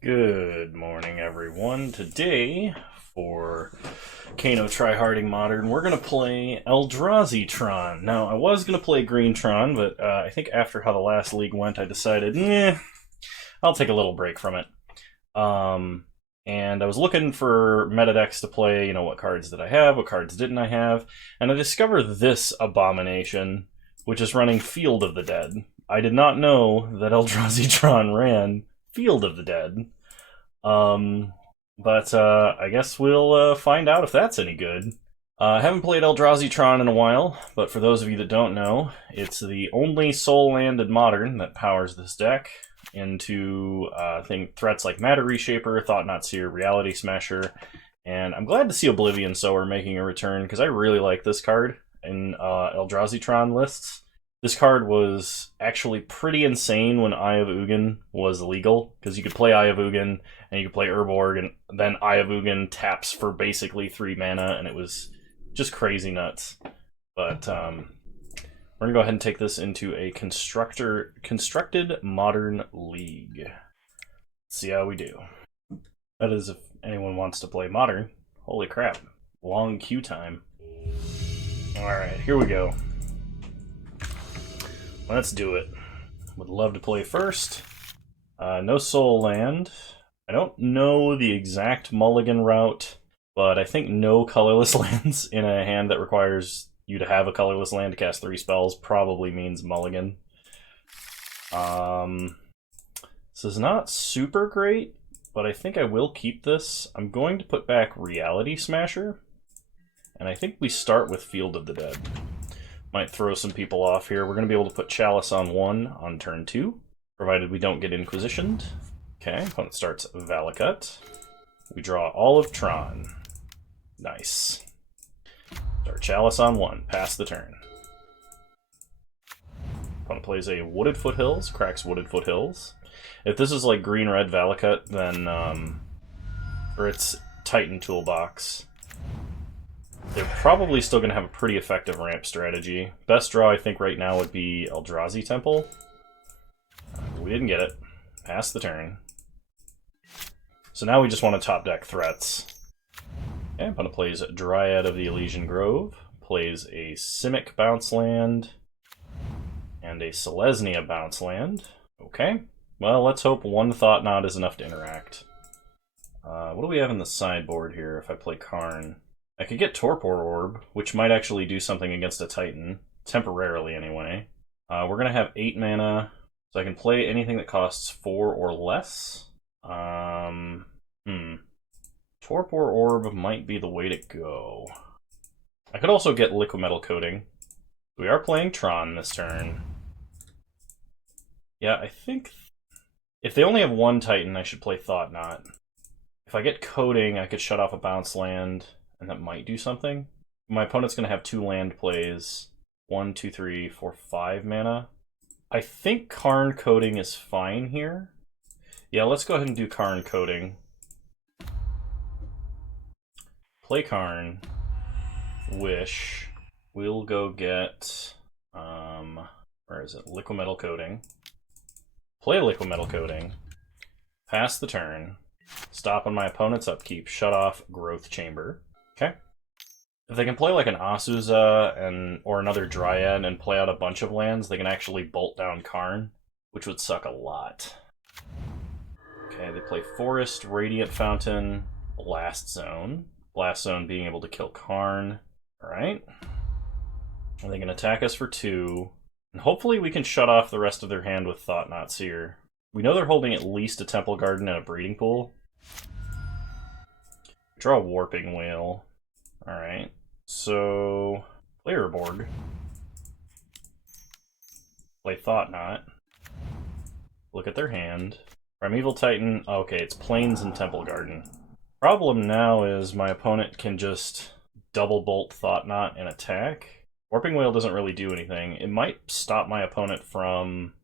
Good morning, everyone. Today, for Kano Tryharding Modern, we're going to play Eldrazi Tron. Now, I was going to play Green Tron, but I think after how the last league went, I decided, I'll take a little break from it. And I was looking for meta decks to play, what cards did I have, what cards didn't I have, and I discovered this abomination, which is running Field of the Dead. I did not know that Eldrazi Tron ran Field of the Dead. But I guess we'll find out if that's any good. I haven't played Eldrazi Tron in a while, but for those of you that don't know, it's the only soul land in Modern that powers this deck into threats like Matter Reshaper, Thought-Knot Seer, Reality Smasher, and I'm glad to see Oblivion Sower making a return, because I really like this card in Eldrazi Tron lists. This card was actually pretty insane when Eye of Ugin was legal, because you could play Eye of Ugin, and you could play Urborg, and then Eye of Ugin taps for basically 3 mana, and it was just crazy nuts. But we're going to go ahead and take this into a constructed Modern League. Let's see how we do. That is, if anyone wants to play Modern. Holy crap. Long queue time. Alright, here we go. Let's do it. Would love to play first. No soul land. I don't know the exact mulligan route, but I think no colorless lands in a hand that requires you to have a colorless land to cast 3 spells probably means mulligan. This is not super great, but I think I will keep this. I'm going to put back Reality Smasher, and I think we start with Field of the Dead. Might throw some people off here. We're going to be able to put Chalice on 1 on turn 2, provided we don't get Inquisitioned. Okay, opponent starts Valakut. We draw all of Tron. Nice. Start Chalice on 1, pass the turn. Opponent plays a Wooded Foothills, cracks Wooded Foothills. If this is like green-red Valakut, then, or it's Titan Toolbox, they're probably still going to have a pretty effective ramp strategy. Best draw, I think, right now would be Eldrazi Temple. We didn't get it. Pass the turn. So now we just want to top deck threats. Okay, opponent plays Dryad of the Elysian Grove, plays a Simic bounce land, and a Selesnya bounce land. Okay, well, let's hope one Thought-Knot is enough to interact. What do we have in the sideboard here if I play Karn? I could get Torpor Orb, which might actually do something against a Titan, temporarily anyway. We're going to have 8 mana, so I can play anything that costs 4 or less. Torpor Orb might be the way to go. I could also get Liquimetal Coating. We are playing Tron this turn. Yeah, I think if they only have 1 Titan, I should play Thought-Knot. If I get Coating, I could shut off a bounce land, and that might do something. My opponent's going to have 2 land plays. 1, 2, 3, 4, 5 mana. I think Karn Coating is fine here. Yeah, let's go ahead and do Karn Coating. Play Karn. Wish. We'll go get... where is it? Liquimetal Coating. Play Liquimetal Coating. Pass the turn. Stop on my opponent's upkeep. Shut off Growth Chamber. Okay. If they can play like an Azusa or another Dryad and play out a bunch of lands, they can actually bolt down Karn, which would suck a lot. Okay, they play Forest, Radiant Fountain, Blast Zone. Blast Zone being able to kill Karn. Alright. And they can attack us for 2. And hopefully we can shut off the rest of their hand with Thought-Knot Seer. We know they're holding at least a Temple Garden and a Breeding Pool. Draw a Warping Whale. Alright, so play Urborg. Play Thought-Knot. Look at their hand. Primeval Titan. Okay, it's Plains and Temple Garden. Problem now is my opponent can just double bolt Thought-Knot and attack. Warping Whale doesn't really do anything. It might stop my opponent from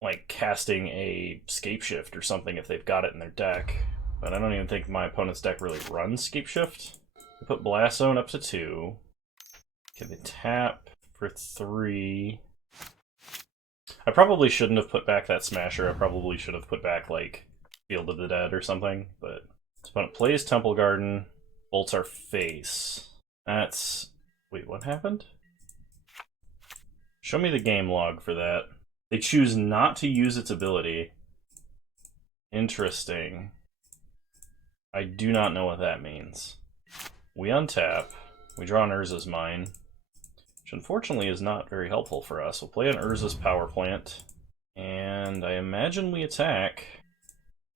like casting a Scapeshift or something if they've got it in their deck. But I don't even think my opponent's deck really runs Scapeshift. I put Blast Zone up to 2. Okay, they tap for 3. I probably shouldn't have put back that Smasher. I probably should have put back, like, Field of the Dead or something, but this opponent plays Temple Garden, bolts our face. That's... Wait, what happened? Show me the game log for that. They choose not to use its ability. Interesting. I do not know what that means. We untap. We draw an Urza's Mine, which unfortunately is not very helpful for us. We'll play an Urza's Power Plant, and I imagine we attack.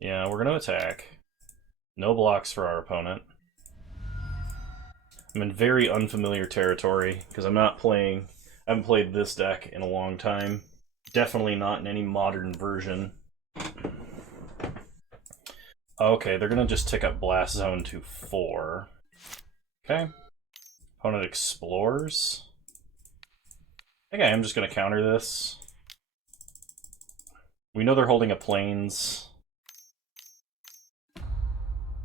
Yeah, we're going to attack. No blocks for our opponent. I'm in very unfamiliar territory, because I'm not playing... I haven't played this deck in a long time. Definitely not in any modern version. Okay, they're going to just tick up Blast Zone to 4. Okay. Opponent explores. Okay, I'm just going to counter this. We know they're holding a Plains.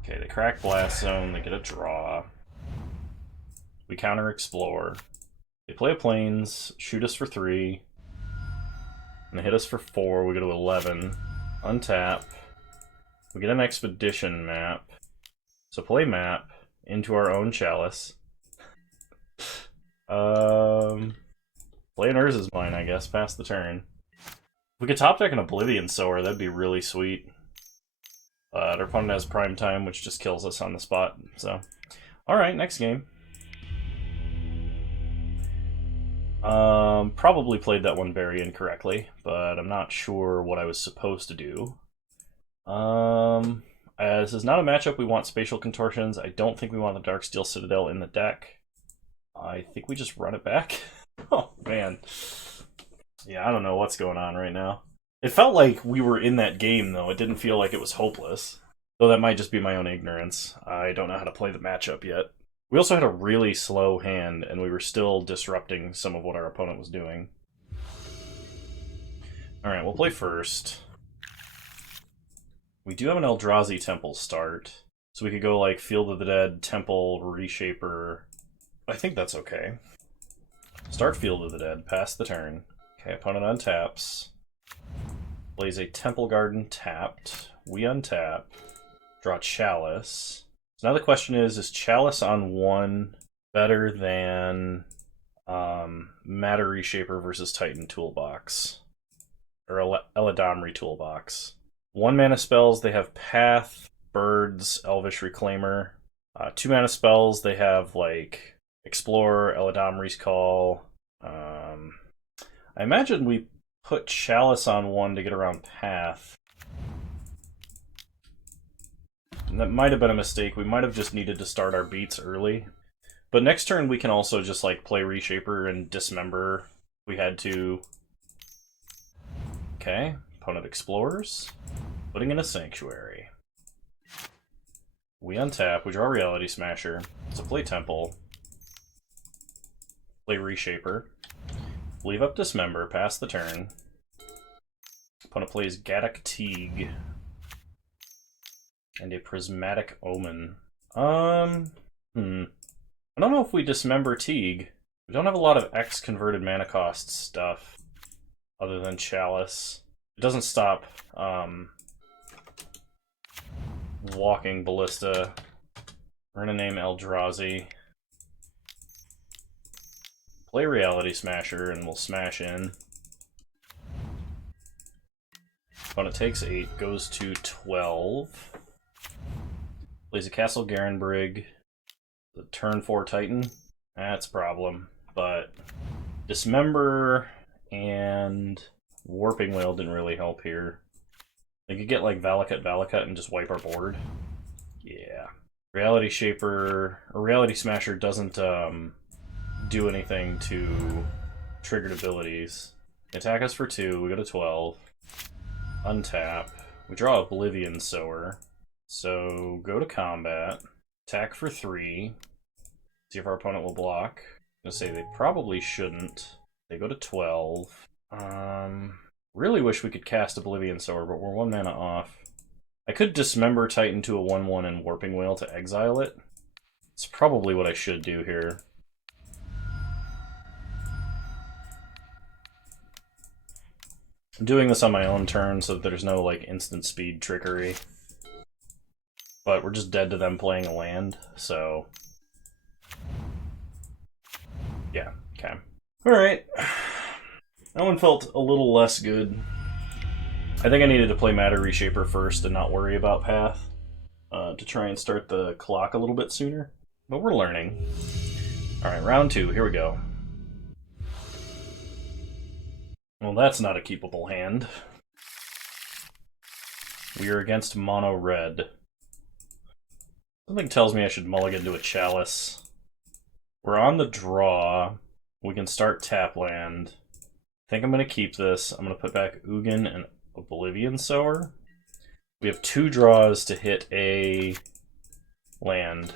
Okay, they crack Blast Zone, they get a draw. We counter Explore. They play a Plains, shoot us for 3. And they hit us for 4, we go to 11. Untap. We get an Expedition map. So play map into our own Chalice. Play an Urza's Mine, I guess, pass the turn. If we could top deck an Oblivion Sower, that'd be really sweet. Our opponent has Prime Time, which just kills us on the spot. So, alright, next game. Probably played that one very incorrectly, but I'm not sure what I was supposed to do. As is not a matchup, we want Spatial Contortions. I don't think we want the Darksteel Citadel in the deck. I think we just run it back. Oh, man. Yeah, I don't know what's going on right now. It felt like we were in that game, though. It didn't feel like it was hopeless. Though that might just be my own ignorance. I don't know how to play the matchup yet. We also had a really slow hand, and we were still disrupting some of what our opponent was doing. Alright, we'll play first. We do have an Eldrazi Temple start, so we could go like Field of the Dead, Temple, Reshaper. I think that's okay. Start Field of the Dead, pass the turn. Okay, opponent untaps. Plays a Temple Garden tapped. We untap. Draw Chalice. So now the question is Chalice on 1 better than Matter Reshaper versus Titan Toolbox? Or Eladamri Toolbox. 1 mana spells, they have Path, Birds, Elvish Reclaimer. 2 mana spells, they have like Explorer, Eladamri's Call. I imagine we put Chalice on 1 to get around Path. And that might have been a mistake. We might have just needed to start our beats early. But next turn we can also just like play Reshaper and Dismember if we had to. Okay, opponent explores. Putting in a Sanctuary. We untap, we draw Reality Smasher. So play Temple. Play Reshaper. Leave up Dismember, pass the turn. Opponent plays Gaddock Teague. And a Prismatic Omen. I don't know if we Dismember Teague. We don't have a lot of X converted mana cost stuff other than Chalice. It doesn't stop Walking Ballista. We're gonna name Eldrazi. Play Reality Smasher and we'll smash in. Opponent takes 8, goes to 12. Plays a Castle Garenbrig. The turn 4 Titan. That's a problem. But Dismember and Warping Wail didn't really help here. They could get like Valakut and just wipe our board. Yeah. Reality Shaper or Reality Smasher doesn't do anything to triggered abilities. Attack us for 2, we go to 12. Untap. We draw Oblivion Sower. So go to combat. Attack for 3. See if our opponent will block. I'm gonna say they probably shouldn't. They go to 12. Really wish we could cast Oblivion Sower, but we're 1 mana off. I could Dismember Titan to a 1/1 and Warping Wail to exile it. It's probably what I should do here. I'm doing this on my own turn so that there's no like instant speed trickery. but we're just dead to them playing a land, so... Yeah, okay. Alright. That one felt a little less good. I think I needed to play Matter Reshaper first and not worry about Path, to try and start the clock a little bit sooner. But we're learning. Alright, round 2, here we go. Well, that's not a keepable hand. We are against mono red. Something tells me I should mulligan to a Chalice. We're on the draw. We can start tap land. I think I'm going to keep this. I'm going to put back Ugin and Oblivion Sower. We have 2 draws to hit a land.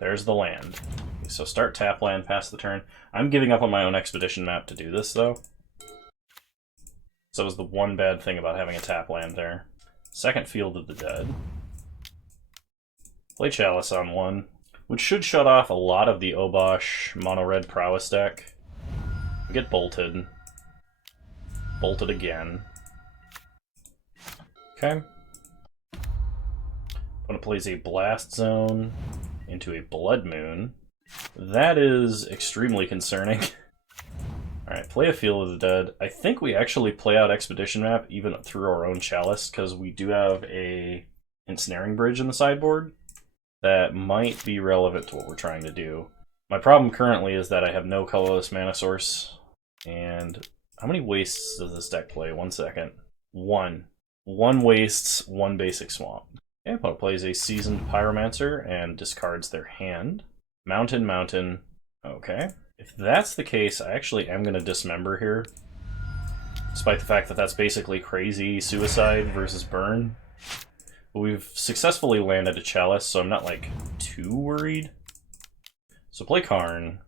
There's the land. Okay, so start tap land, pass the turn. I'm giving up on my own expedition map to do this, though. So that was the one bad thing about having a tap land there. Second Field of the Dead. Play Chalice on 1, which should shut off a lot of the Obosh mono-red prowess deck. We get bolted. Bolted again. Okay. Opponent plays a Blast Zone into a Blood Moon. That is extremely concerning. Alright, play a Field of the Dead. I think we actually play out Expedition Map even through our own Chalice, because we do have a Ensnaring Bridge in the sideboard that might be relevant to what we're trying to do. My problem currently is that I have no colorless mana source. And how many wastes does this deck play? 1 second. 1. 1 wastes, 1 basic swamp. Okay, opponent plays a Seasoned Pyromancer and discards their hand. Mountain, mountain. Okay. If that's the case, I actually am going to dismember here. Despite the fact that that's basically crazy suicide versus burn. But we've successfully landed a Chalice, so I'm not, like, too worried. So play Karn.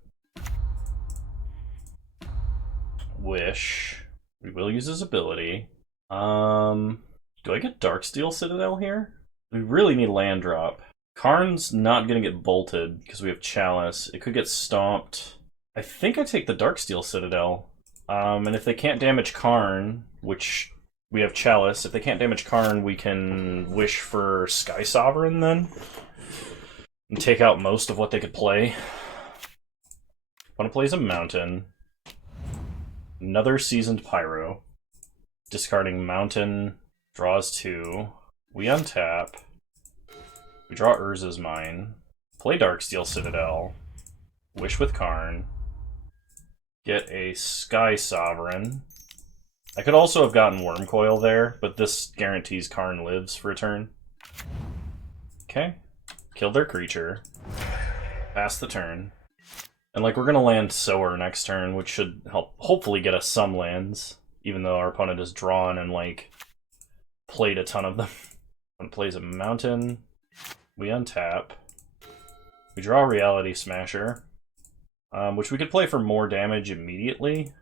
Wish. We will use his ability. Do I get Darksteel Citadel here? We really need land drop. Karn's not going to get bolted because we have Chalice. It could get stomped. I think I take the Darksteel Citadel. And if they can't damage Karn, which we have Chalice, if they can't damage Karn, we can wish for Sky Sovereign then. And take out most of what they could play. Opponent plays a Mountain. Another Seasoned Pyro. Discarding Mountain, draws 2. We untap. We draw Urza's Mine. Play Darksteel Citadel. Wish with Karn. Get a Sky Sovereign. I could also have gotten Wormcoil there, but this guarantees Karn lives for a turn. Okay. Kill their creature. Pass the turn. And like, we're gonna land Sower next turn, which should help hopefully get us some lands, even though our opponent has drawn and like played a ton of them. One plays a Mountain. We untap. We draw a Reality Smasher, which we could play for more damage immediately.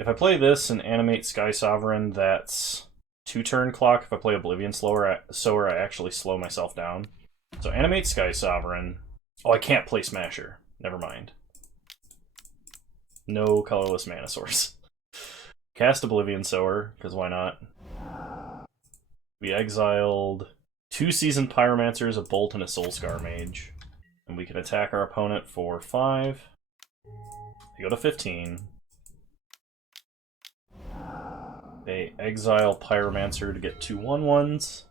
If I play this and animate Sky Sovereign, that's 2-turn clock. If I play Oblivion Sower, I actually slow myself down. So animate Sky Sovereign. Oh, I can't play Smasher. Never mind. No colorless mana source. Cast Oblivion Sower, because why not? We exiled 2 Seasoned Pyromancers, a Bolt, and a Soulscar Mage. And we can attack our opponent for 5. They go to 15. They exile Pyromancer to get 2 1/1s.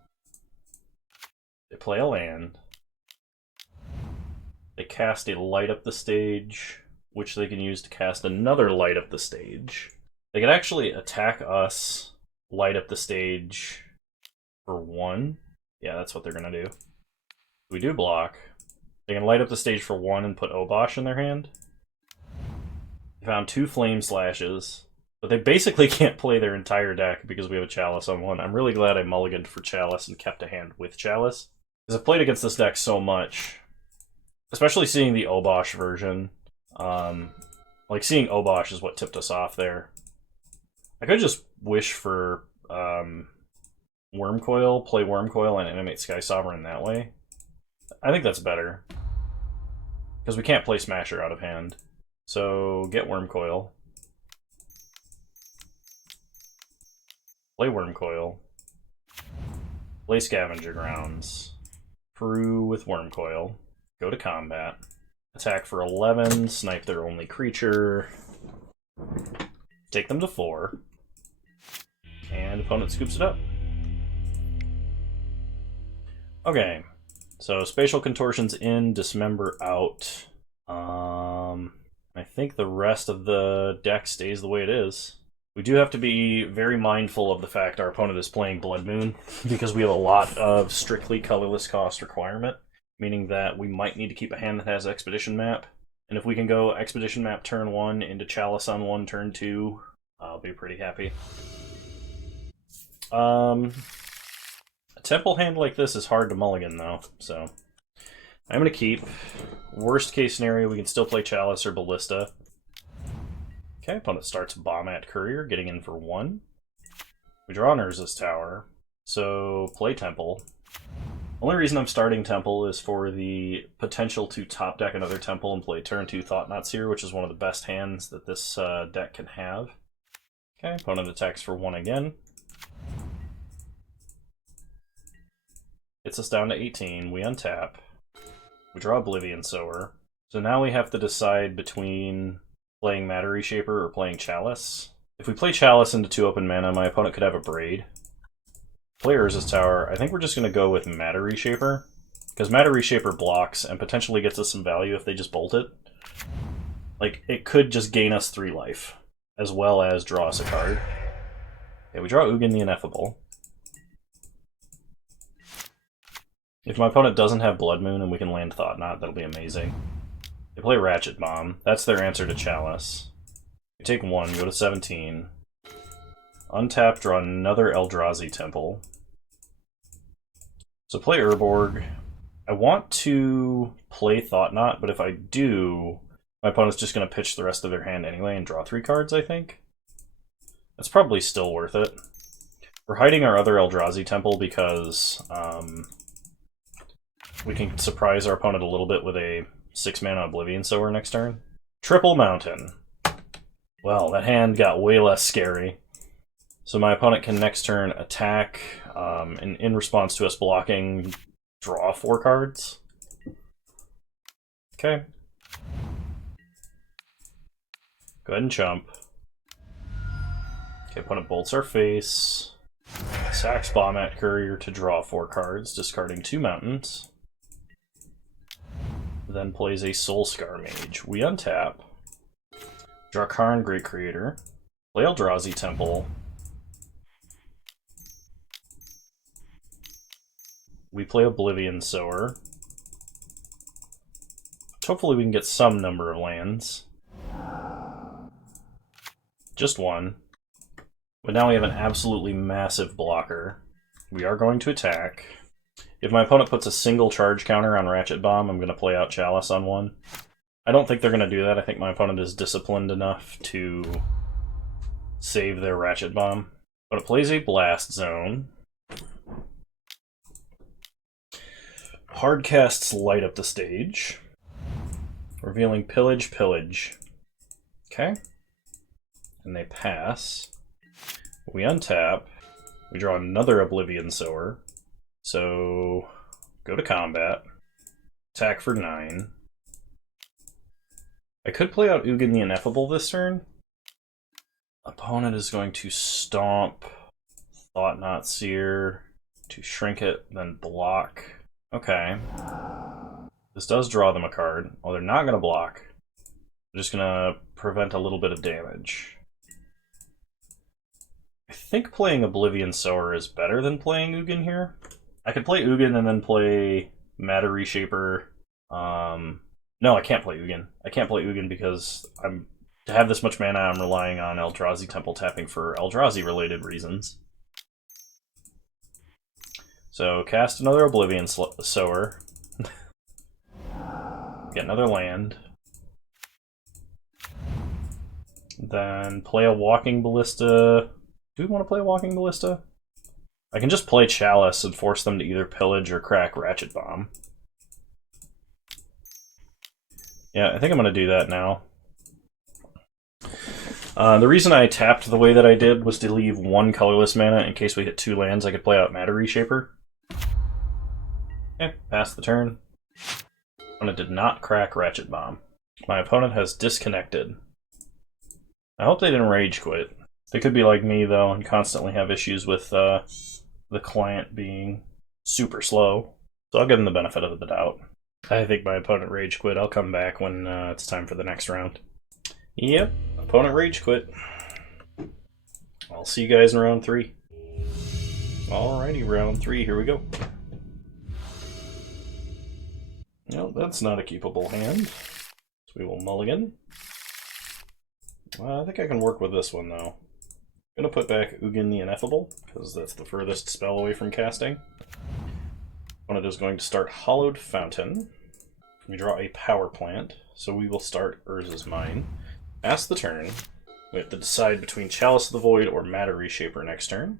They play a land. They cast a Light Up the Stage, which they can use to cast another Light Up the Stage. They could actually attack us, Light Up the Stage for 1. Yeah, that's what they're going to do. We do block. They can Light Up the Stage for 1 and put Obosh in their hand. They found 2 Flame Slashes, but they basically can't play their entire deck because we have a Chalice on 1. I'm really glad I mulliganed for Chalice and kept a hand with Chalice, because I've played against this deck so much. Especially seeing the Obosh version. Like, seeing Obosh is what tipped us off there. I could just wish for Wormcoil, play Wormcoil, and animate Sky Sovereign that way. I think that's better. Because we can't play Smasher out of hand. So, get Wormcoil. Play Wormcoil. Play Scavenger Grounds. through with Wormcoil, go to combat, attack for 11, snipe their only creature, take them to 4, and opponent scoops it up. Okay, so Spatial Contortion's in, Dismember out. I think the rest of the deck stays the way it is. We do have to be very mindful of the fact our opponent is playing Blood Moon, because we have a lot of strictly colorless cost requirement, meaning that we might need to keep a hand that has Expedition Map. And if we can go Expedition Map turn 1 into Chalice on 1 turn 2, I'll be pretty happy. A Temple hand like this is hard to mulligan, though, so I'm going to keep. Worst case scenario, we can still play Chalice or Ballista. Okay, opponent starts Bombat Courier, getting in for 1. We draw Urza's Tower, so play Temple. Only reason I'm starting Temple is for the potential to top deck another Temple and play turn 2 Thought-Knot Seer, which is one of the best hands that this deck can have. Okay, opponent attacks for 1 again. Gets us down to 18, we untap. We draw Oblivion Sower. So now we have to decide between playing Matter Reshaper or playing Chalice. If we play Chalice into 2 open mana, my opponent could have a Braid. Play Urza's Tower. I think we're just going to go with Matter Reshaper, because Matter Reshaper blocks and potentially gets us some value if they just bolt it. Like, it could just gain us 3 life, as well as draw us a card. Okay, we draw Ugin the Ineffable. If my opponent doesn't have Blood Moon and we can land Thought-Knot, that'll be amazing. They play Ratchet Bomb. That's their answer to Chalice. We take 1, go to 17. Untap, draw another Eldrazi Temple. So play Urborg. I want to play Thought-Knot, but if I do, my opponent's just going to pitch the rest of their hand anyway and draw 3 cards, I think. That's probably still worth it. We're hiding our other Eldrazi Temple because we can surprise our opponent a little bit with a 6-mana Oblivion Sower next turn. Triple Mountain. Well, that hand got way less scary. So my opponent can next turn attack, and in response to us blocking, draw 4 cards. Okay. Go ahead and chump. Okay, opponent bolts our face. Sacks Bombat Courier to draw 4 cards, discarding 2 mountains. Then plays a Soulscar Mage. We untap. Draw Karn Great Creator. Play Eldrazi Temple. We play Oblivion Sower. Hopefully we can get some number of lands. Just 1. But now we have an absolutely massive blocker. We are going to attack. If my opponent puts a single charge counter on Ratchet Bomb, I'm going to play out Chalice on 1. I don't think they're going to do that. I think my opponent is disciplined enough to save their Ratchet Bomb. But it plays a Blast Zone. Hardcasts Light Up the Stage. Revealing Pillage, Pillage. Okay. And they pass. We untap. We draw another Oblivion Sower. So, go to combat. Attack for 9. I could play out Ugin the Ineffable this turn. Opponent is going to stomp Thought-Knot Seer to shrink it, then block. Okay. This does draw them a card. Well, they're not going to block. They're just going to prevent a little bit of damage. I think playing Oblivion Sower is better than playing Ugin here. I could play Ugin and then play Matter Reshaper. No, I can't play Ugin. I can't play Ugin because to have this much mana, I'm relying on Eldrazi Temple tapping for Eldrazi-related reasons. So, cast another Oblivion Sower. Get another land. Then play a Walking Ballista. Do we want to play a Walking Ballista? I can just play Chalice and force them to either pillage or crack Ratchet Bomb. Yeah, I think I'm going to do that now. The reason I tapped the way that I did was to leave 1 colorless mana in case we hit 2 lands. I could play out Matter Reshaper. Okay, pass the turn. Opponent did not crack Ratchet Bomb. My opponent has disconnected. I hope they didn't rage quit. They could be like me, though, and constantly have issues with the client being super slow. So I'll give them the benefit of the doubt. I think my opponent rage quit. I'll come back when it's time for the next round. Yep, opponent rage quit. I'll see you guys in round 3. Alrighty, round 3, here we go. No, that's not a keepable hand. So we will mulligan. I think I can work with this one, though. I'm going to put back Ugin the Ineffable, because that's the furthest spell away from casting. Opponent is going to start Hollowed Fountain. We draw a Power Plant, so we will start Urza's Mine. Pass the turn. We have to decide between Chalice of the Void or Matter Reshaper next turn.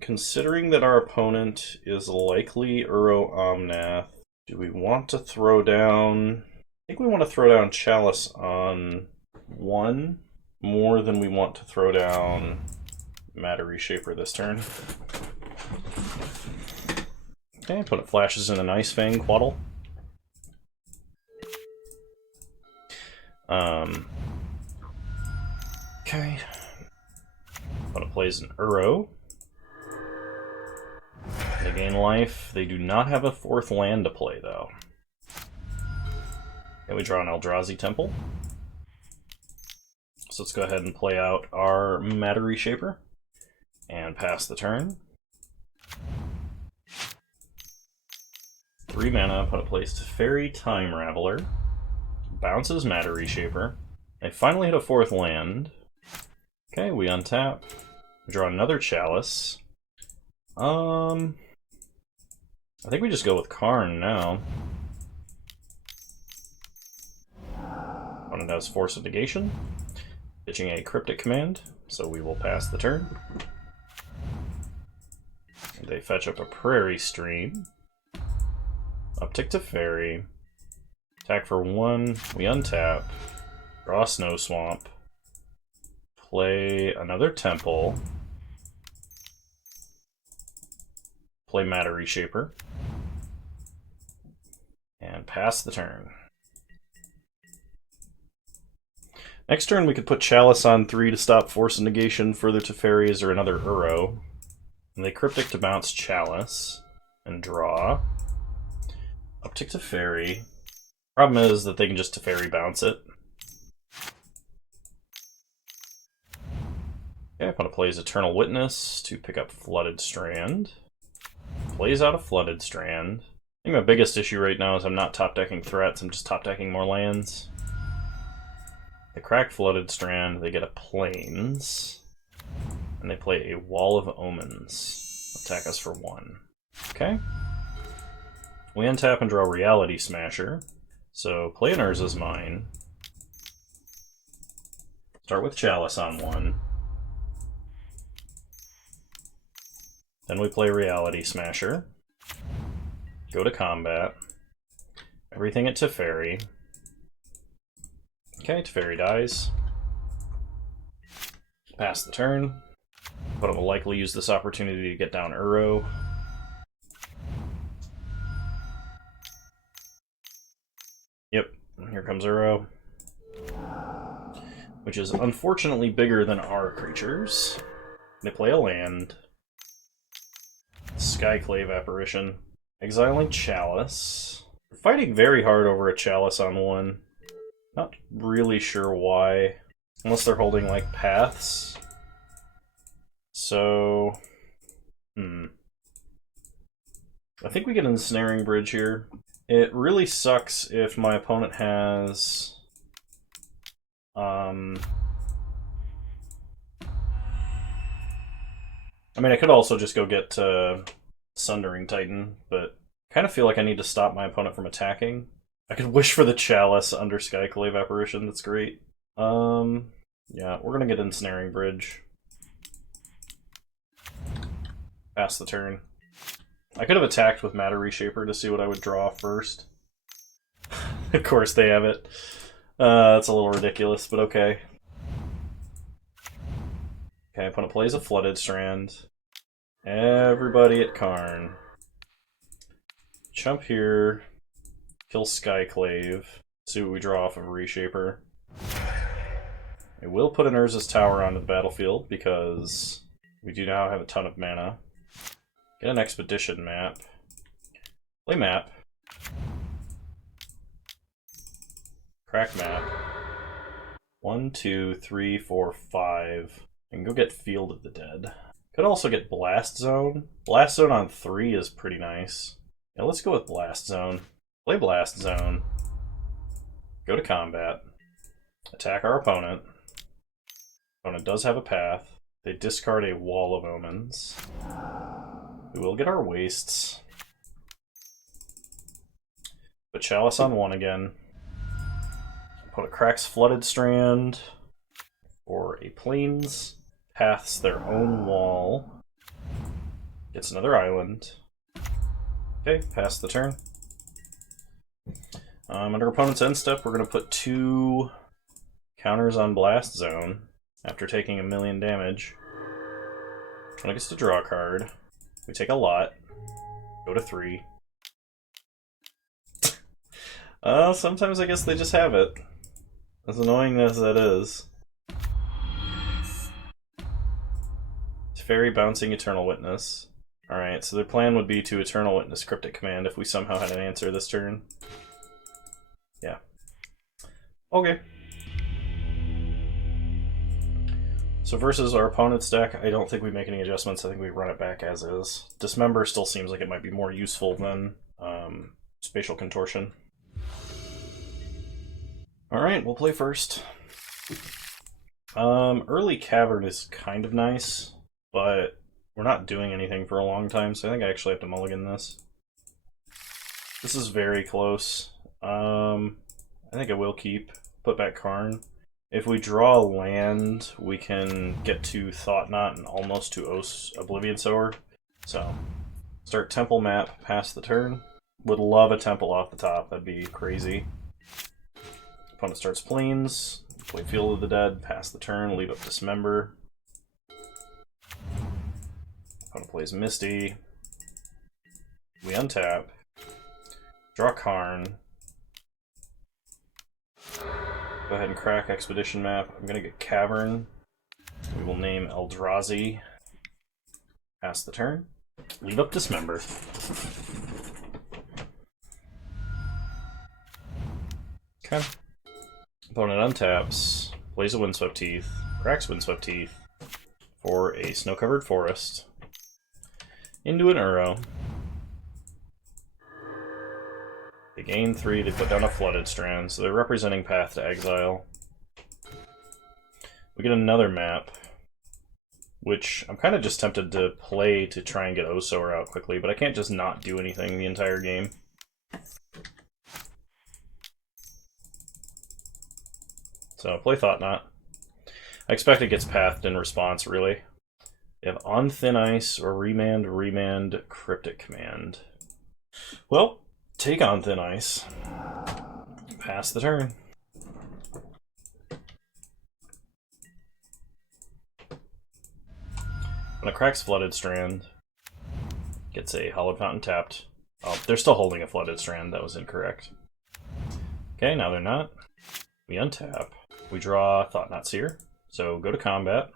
Considering that our opponent is likely Uro Omnath, do we want to throw down... I think we want to throw down Chalice on 1 more than we want to throw down Matter Reshaper this turn. Okay, opponent flashes in an Ice Fang Quaddle. Okay. Opponent plays an Uro. They gain life. They do not have a 4th land to play, though. Okay, we draw an Eldrazi Temple. So let's go ahead and play out our Matter Reshaper and pass the turn. 3 mana, opponent plays Teferi Time Raveler. Bounces Matter Reshaper. They finally hit a 4th land. Okay, we untap. We draw another Chalice. I think we just go with Karn now. Opponent has Force of Negation. Pitching a Cryptic Command, so we will pass the turn. They fetch up a Prairie Stream. Uptick to Fairy. Attack for 1. We untap. Draw Snow Swamp. Play another Temple. Play Matter Reshaper. And pass the turn. Next turn we could put Chalice on 3 to stop Force of Negation further to Fairies or another Uro. And they Cryptic to bounce Chalice. And draw. Uptick to Fairy. Problem is that they can just Teferi bounce it. Okay, opponent plays Eternal Witness to pick up Flooded Strand. Plays out a Flooded Strand. I think my biggest issue right now is I'm not top decking threats, I'm just top decking more lands. They crack Flooded Strand, they get a Plains. And they play a Wall of Omens. Attack us for 1. Okay. We untap and draw Reality Smasher. So play an Urza's Mine. Start with Chalice on 1. Then we play Reality Smasher. Go to combat. Everything at Teferi. Okay, Teferi dies. Pass the turn. But it will likely use this opportunity to get down Uro. Yep, here comes Uro. Which is unfortunately bigger than our creatures. They play a land. Skyclave Apparition. Exiling Chalice. We're fighting very hard over a Chalice on 1. Not really sure why. Unless they're holding, like, paths. So... I think we get an Ensnaring Bridge here. It really sucks if my opponent has... I mean, I could also just go get Sundering Titan, but I kind of feel like I need to stop my opponent from attacking. I could wish for the Chalice under Skyclave Apparition, that's great. Yeah, we're gonna get Ensnaring Bridge. Pass the turn. I could have attacked with Matter Reshaper to see what I would draw first. Of course they have it. That's a little ridiculous, but okay. Okay, opponent plays a Flooded Strand. Everybody at Karn. Chump here. Kill Skyclave. See what we draw off of Reshaper. I will put an Urza's Tower onto the battlefield because we do now have a ton of mana. Get an Expedition map. Play map. Crack map. 1, 2, 3, 4, 5. And go get Field of the Dead. Could also get Blast Zone. Blast Zone on 3 is pretty nice. Yeah, let's go with Blast Zone. Play Blast Zone. Go to combat. Attack our opponent. Opponent does have a path. They discard a Wall of Omens. We will get our wastes. Put Chalice on 1 again. Opponent cracks Flooded Strand. Or a Plains. Paths their own wall. Gets another island. Okay, pass the turn. Under opponent's end step, we're going to put 2 counters on Blast Zone after taking 1,000,000 damage. Opponent gets to draw a card. We take a lot. Go to 3. Sometimes I guess they just have it. As annoying as that is. Fairy bouncing Eternal Witness. Alright, so their plan would be to Eternal Witness Cryptic Command if we somehow had an answer this turn. Yeah. Okay. So versus our opponent's deck, I don't think we make any adjustments. I think we run it back as is. Dismember still seems like it might be more useful than Spatial Contortion. Alright, we'll play first. Early Cavern is kind of nice, but we're not doing anything for a long time, so I think I actually have to mulligan this. This is very close. I think I will keep. Put back Karn. If we draw a land, we can get to Thought Knot and almost to Oblivion Sower. So, start Temple map, pass the turn. Would love a Temple off the top, that'd be crazy. Opponent starts Plains, play Field of the Dead, pass the turn, leave up Dismember. Opponent plays Misty. We untap. Draw Karn. Go ahead and crack Expedition map. I'm gonna get Cavern. We will name Eldrazi. Pass the turn. Leave up Dismember. Okay. Opponent untaps. Plays a Windswept Teeth. Cracks Windswept Teeth. For a Snow-Covered Forest. Into an Uro. They gain 3, they put down a Flooded Strand, so they're representing Path to Exile. We get another map, which I'm kind of just tempted to play to try and get Osower out quickly, but I can't just not do anything the entire game. So, play Thought Knot. I expect it gets pathed in response, really. You have On Thin Ice or Remand, Cryptic Command. Well, take On Thin Ice. Pass the turn. When it cracks Flooded Strand, gets a Hallowed Fountain tapped. Oh, they're still holding a Flooded Strand. That was incorrect. Okay, now they're not. We untap. We draw Thought Knot Seer. So go to combat.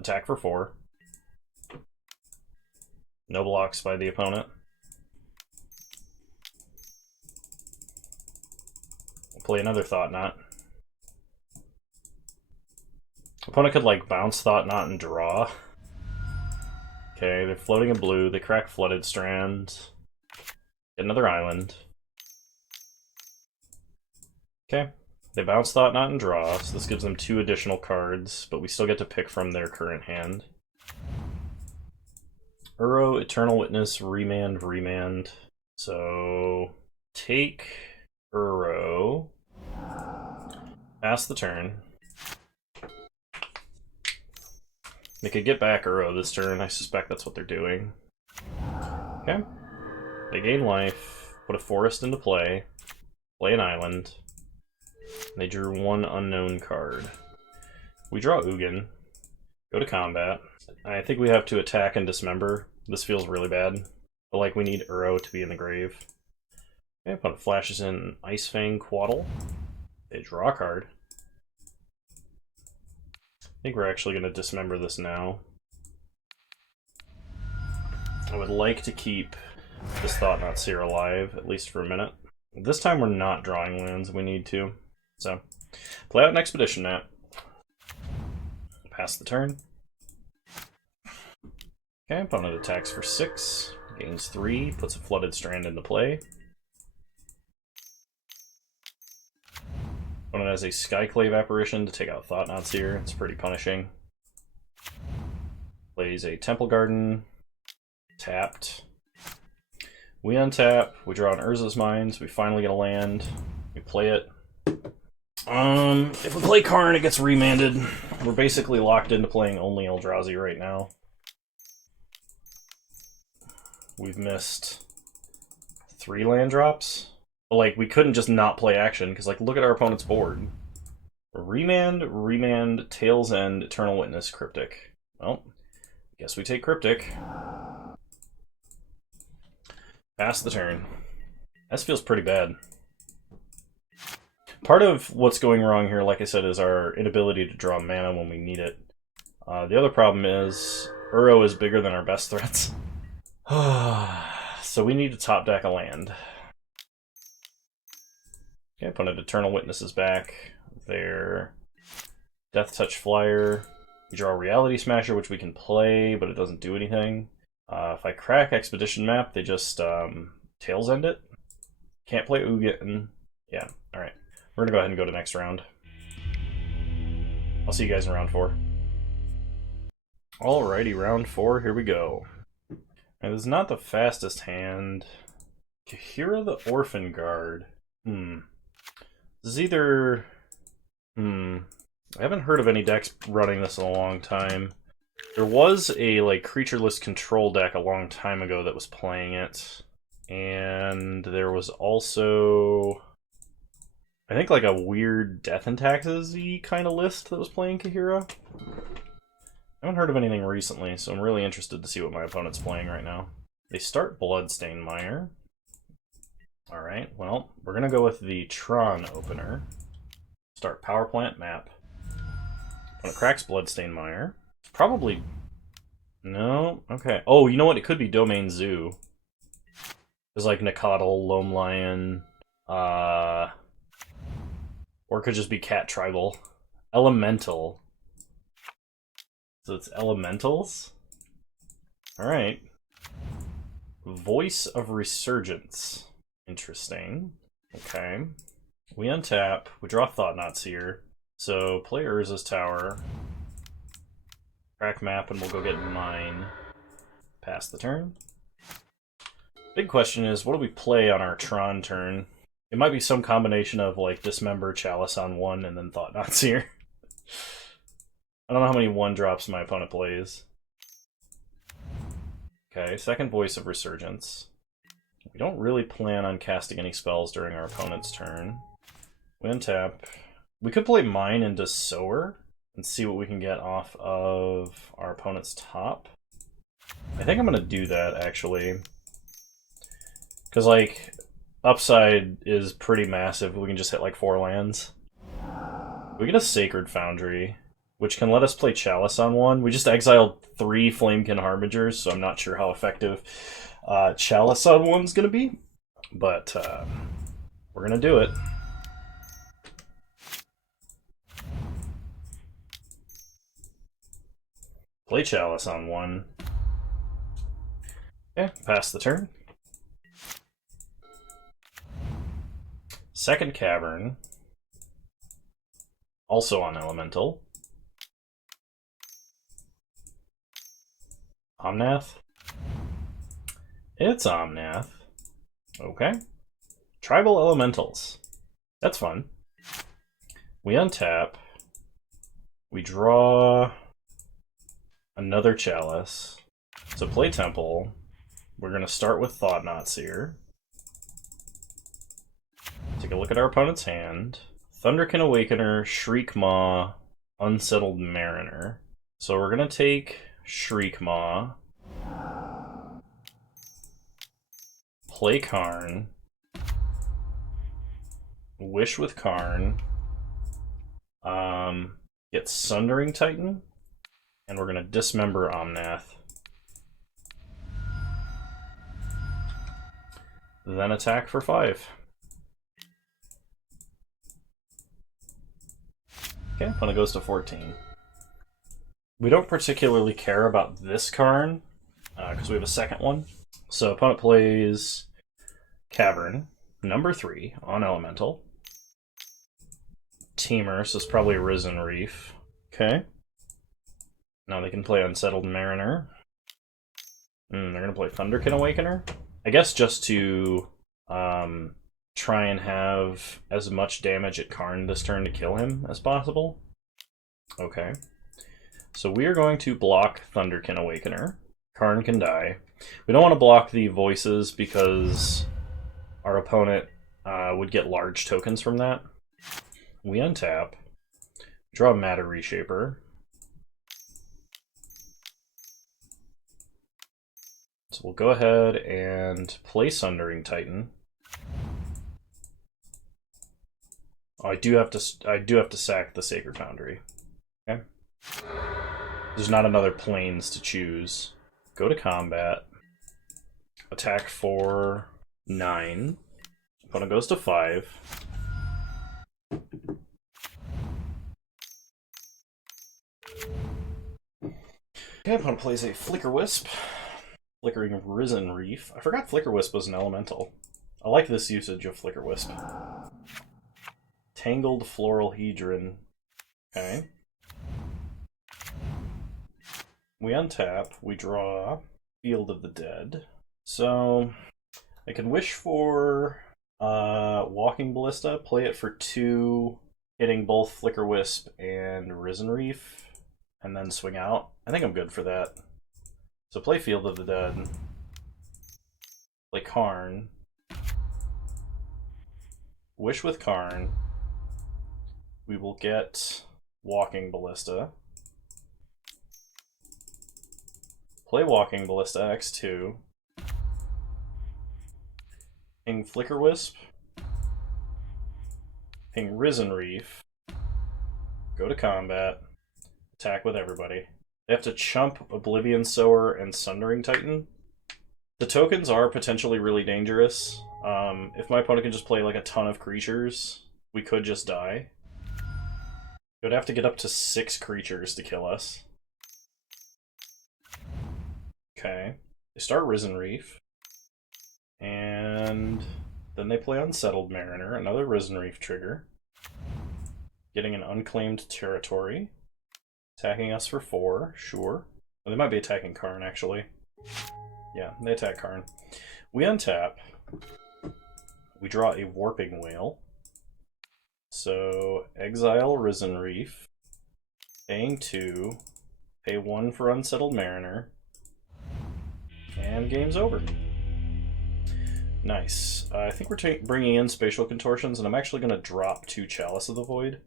Attack for 4. No blocks by the opponent. We'll play another Thought Knot. Opponent could like bounce Thought Knot and draw. Okay, they're floating in blue. They crack Flooded Strand. Get another island. Okay. They bounce Thought Knot and draw, so this gives them 2 additional cards, but we still get to pick from their current hand. Uro, Eternal Witness, Remand. So, take Uro, pass the turn. They could get back Uro this turn, I suspect that's what they're doing. Okay. They gain life, put a forest into play, play an island. They drew 1 unknown card. We draw Ugin. Go to combat. I think we have to attack and dismember. This feels really bad. But like we need Uro to be in the grave. Okay, opponent flashes in Ice Fang Quaddle. They draw a card. I think we're actually going to dismember this now. I would like to keep this Thought-Knot Seer alive, at least for a minute. This time we're not drawing lands, we need to. So, play out an Expedition Map. Pass the turn. Okay, opponent attacks for 6, gains 3, puts a Flooded Strand into play. Opponent has a Skyclave Apparition to take out Thought-Knot Seer. It's pretty punishing. Plays a Temple Garden. Tapped. We untap, we draw an Urza's Mines, we finally get a land, we play it. If we play Karn, it gets remanded. We're basically locked into playing only Eldrazi right now. We've missed 3 land drops. But, like, we couldn't just not play action, because, like, look at our opponent's board. Remand, Tail's End, Eternal Witness, Cryptic. Well, I guess we take Cryptic. Pass the turn. This feels pretty bad. Part of what's going wrong here, like I said, is our inability to draw mana when we need it. The other problem is Uro is bigger than our best threats. So we need to top deck a land. Okay, opponent Eternal Witness is back. Their Death Touch Flyer. We draw a Reality Smasher, which we can play, but it doesn't do anything. If I crack Expedition Map, they just Tails End it. Can't play Ugin. Yeah, alright. We're gonna go ahead and go to next round. I'll see you guys in round 4. Alrighty, round 4, here we go. Now, this is not the fastest hand. Kahira the Orphan Guard. This is either... I haven't heard of any decks running this in a long time. There was a like creatureless control deck a long time ago that was playing it. And there was also... I think like a weird Death and Taxes-y kind of list that was playing Kahira. I haven't heard of anything recently, so I'm really interested to see what my opponent's playing right now. They start Bloodstained Mire. Alright, well, we're gonna go with the Tron opener. Start Power Plant Map. Opponent cracks Bloodstained Mire. Probably... No? Okay. Oh, you know what? It could be Domain Zoo. There's like Nicodle, Loam Lion, or it could just be Cat Tribal. Elemental. So it's Elementals? Alright. Voice of Resurgence. Interesting. Okay. We untap. We draw Thought-Knot Seer. So play Urza's Tower. Crack map and we'll go get mine. Pass the turn. Big question is, what do we play on our Tron turn? It might be some combination of like Dismember, Chalice on 1, and then Thought-Knot Seer. I don't know how many 1-drops my opponent plays. Okay, second Voice of Resurgence. We don't really plan on casting any spells during our opponent's turn. We untap. We could play Mine into Sower and see what we can get off of our opponent's top. I think I'm going to do that, actually. Because, like, upside is pretty massive. We can just hit, like, 4 lands. We get a Sacred Foundry, which can let us play Chalice on 1. We just exiled 3 Flamekin Harbingers, so I'm not sure how effective Chalice on 1's going to be. But we're going to do it. Play Chalice on 1. Okay, pass the turn. Second Cavern. Also on Elemental. Omnath? It's Omnath. Okay. Tribal Elementals. That's fun. We untap. We draw another Chalice. So play Temple. We're going to start with Thought-Knot Seer. Take a look at our opponent's hand. Thunderkin Awakener, Shriek Maw, Unsettled Mariner. So we're gonna take Shriekmaw, play Karn, Wish with Karn, get Sundering Titan, and we're gonna dismember Omnath. Then attack for 5. Okay, opponent goes to 14. We don't particularly care about this Karn, because we have a second one. So opponent plays Cavern, number 3, on Elemental. Teamer, so it's probably Risen Reef. Okay. Now they can play Unsettled Mariner. They're going to play Thunderkin Awakener. I guess just to try and have as much damage at Karn this turn to kill him as possible. Okay. So we are going to block Thunderkin Awakener. Karn can die. We don't want to block the Voices because our opponent would get large tokens from that. We untap. Draw a Matter Reshaper. So we'll go ahead and play Sundering Titan. Oh, I do have to sack the Sacred Foundry. Okay. There's not another planes to choose. Go to combat. Attack for 9. Opponent goes to 5. Okay, opponent plays a Flicker Wisp. Flickering Risen Reef. I forgot Flicker Wisp was an elemental. I like this usage of Flicker Wisp. Tangled Floral Hedron. Okay. We untap. We draw Field of the Dead. So I can wish for Walking Ballista, play it for 2, hitting both Flicker Wisp and Risen Reef, and then swing out. I think I'm good for that. So play Field of the Dead, play Karn, Wish with Karn, we will get Walking Ballista, play Walking Ballista X2, ping Flicker Wisp, ping Risen Reef, go to combat, attack with everybody. They have to chump Oblivion Sower and Sundering Titan. The tokens are potentially really dangerous. If my opponent can just play like a ton of creatures, we could just die. It would have to get up to 6 creatures to kill us. Okay. They start Risen Reef. And then they play Unsettled Mariner, another Risen Reef trigger. Getting an unclaimed territory. Attacking us for 4, sure. Well, they might be attacking Karn, actually. Yeah, they attack Karn. We untap. We draw a Warping Whale. So, exile Risen Reef. Paying 2. Pay 1 for Unsettled Mariner. And game's over. Nice. I think we're bringing in Spatial Contortions, and I'm actually going to drop 2 Chalice of the Void.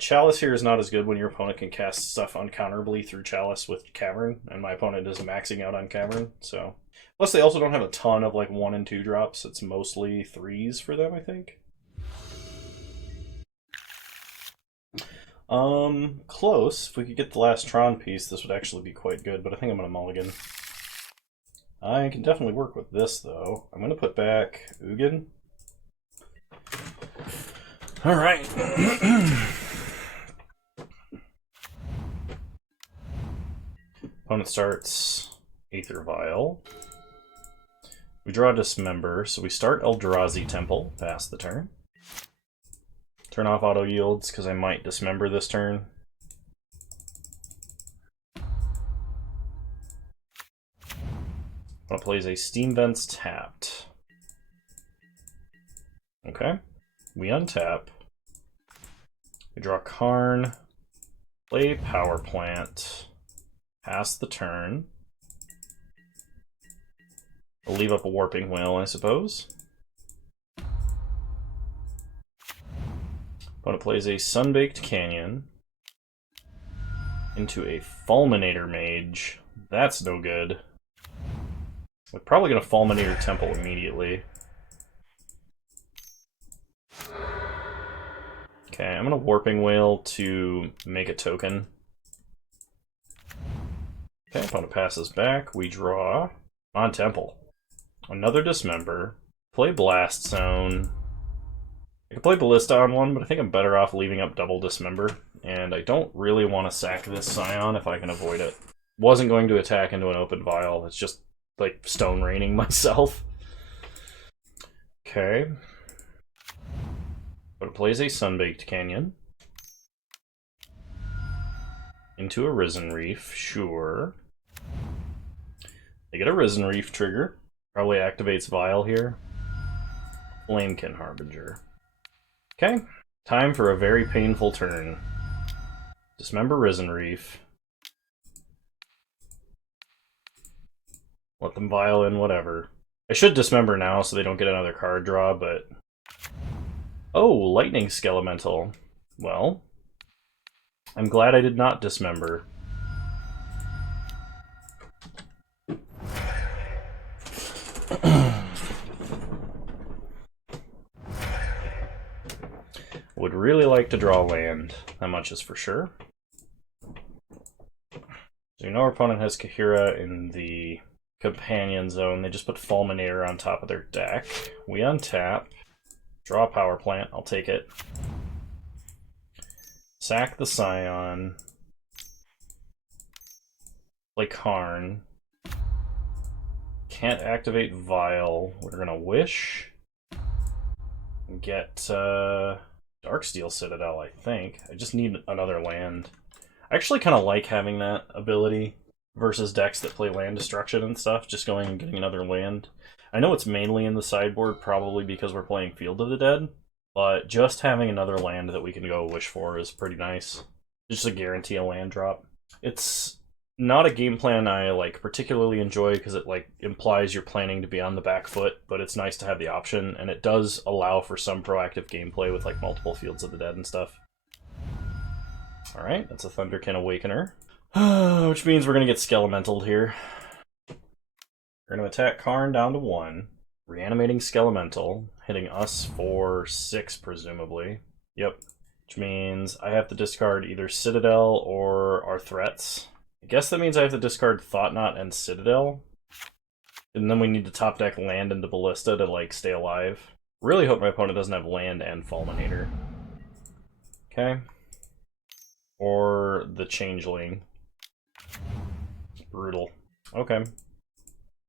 Chalice here is not as good when your opponent can cast stuff uncounterably through Chalice with Cavern, and my opponent is maxing out on Cavern, so... Plus they also don't have a ton of like 1 and 2 drops, it's mostly 3s for them, I think. Close. If we could get the last Tron piece, this would actually be quite good, but I think I'm gonna mulligan. I can definitely work with this, though. I'm gonna put back Ugin. Alright. Opponent starts Aether Vial. We draw Dismember, so we start Eldrazi Temple, pass the turn. Turn off auto yields, because I might Dismember this turn. Opponent plays a Steam Vents tapped. Okay. We untap. We draw Karn. Play Power Plant. Pass the turn. We'll leave up a Warping Whale, I suppose. Opponent plays a Sunbaked Canyon. into a Fulminator Mage. That's no good. We're probably going to Fulminator Temple immediately. Okay, I'm going to Warping Whale to make a token. Okay, opponent passes back. We draw on Temple. Another Dismember. Play Blast Zone. I could play Ballista on one, but I think I'm better off leaving up double Dismember. And I don't really want to sack this Scion if I can avoid it. Wasn't going to attack into an open vial. It's just like Stone Raining myself. Okay. But it plays a Sunbaked Canyon. Into a Risen Reef, sure. They get a Risen Reef trigger. Probably activates Vial here. Flamekin Harbinger. Okay, time for a very painful turn. Dismember Risen Reef. Let them Vial in, whatever. I should Dismember now so they don't get another card draw, but... Oh, Lightning Skelemental. Well, I'm glad I did not Dismember. Would really like to draw land. That much is for sure. So you know our opponent has Kahira in the Companion Zone. They just put Fulminator on top of their deck. We untap. Draw a Power Plant. I'll take it. Sack the Scion. Play Karn. Can't activate Vial. We're gonna Wish. Get Darksteel Citadel, I think. I just need another land. I actually kind of like having that ability versus decks that play land destruction and stuff, just going and getting another land. I know it's mainly in the sideboard, probably because we're playing Field of the Dead, but just having another land that we can go wish for is pretty nice. Just to guarantee a land drop. It's not a game plan I like particularly enjoy because it like implies you're planning to be on the back foot, but it's nice to have the option, and it does allow for some proactive gameplay with like multiple Fields of the Dead and stuff. Alright, that's a Thunderkin Awakener. Which means we're going to get Skelementaled here. We're going to attack Karn down to 1. Reanimating Skelemental, hitting us for 6 presumably. Yep. Which means I have to discard either Citadel or our threats. I guess that means I have to discard Thought-Knot and Citadel. And then we need to top deck land into Ballista to like stay alive. Really hope my opponent doesn't have land and Fulminator. Okay. Or the Changeling. Brutal. Okay.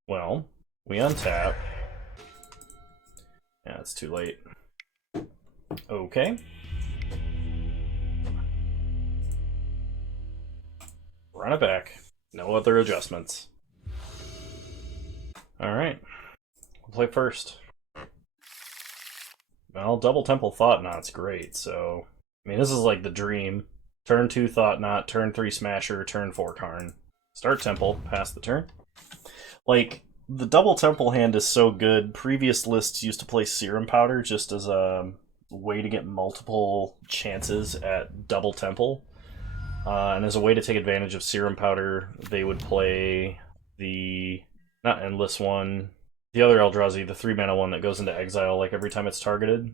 Well, we untap. Yeah, it's too late. Okay. Run it back. No other adjustments. Alright. We'll play first. Well, double Temple Thought-Knot's great, so... I mean, this is like the dream. Turn 2 Thought-Knot, turn 3 Smasher, turn 4 Karn. Start Temple, pass the turn. Like, the double Temple hand is so good. Previous lists used to play Serum Powder just as a way to get multiple chances at double Temple. And as a way to take advantage of Serum Powder, they would play the, not Endless one, the other Eldrazi, the 3-mana one that goes into exile like every time it's targeted.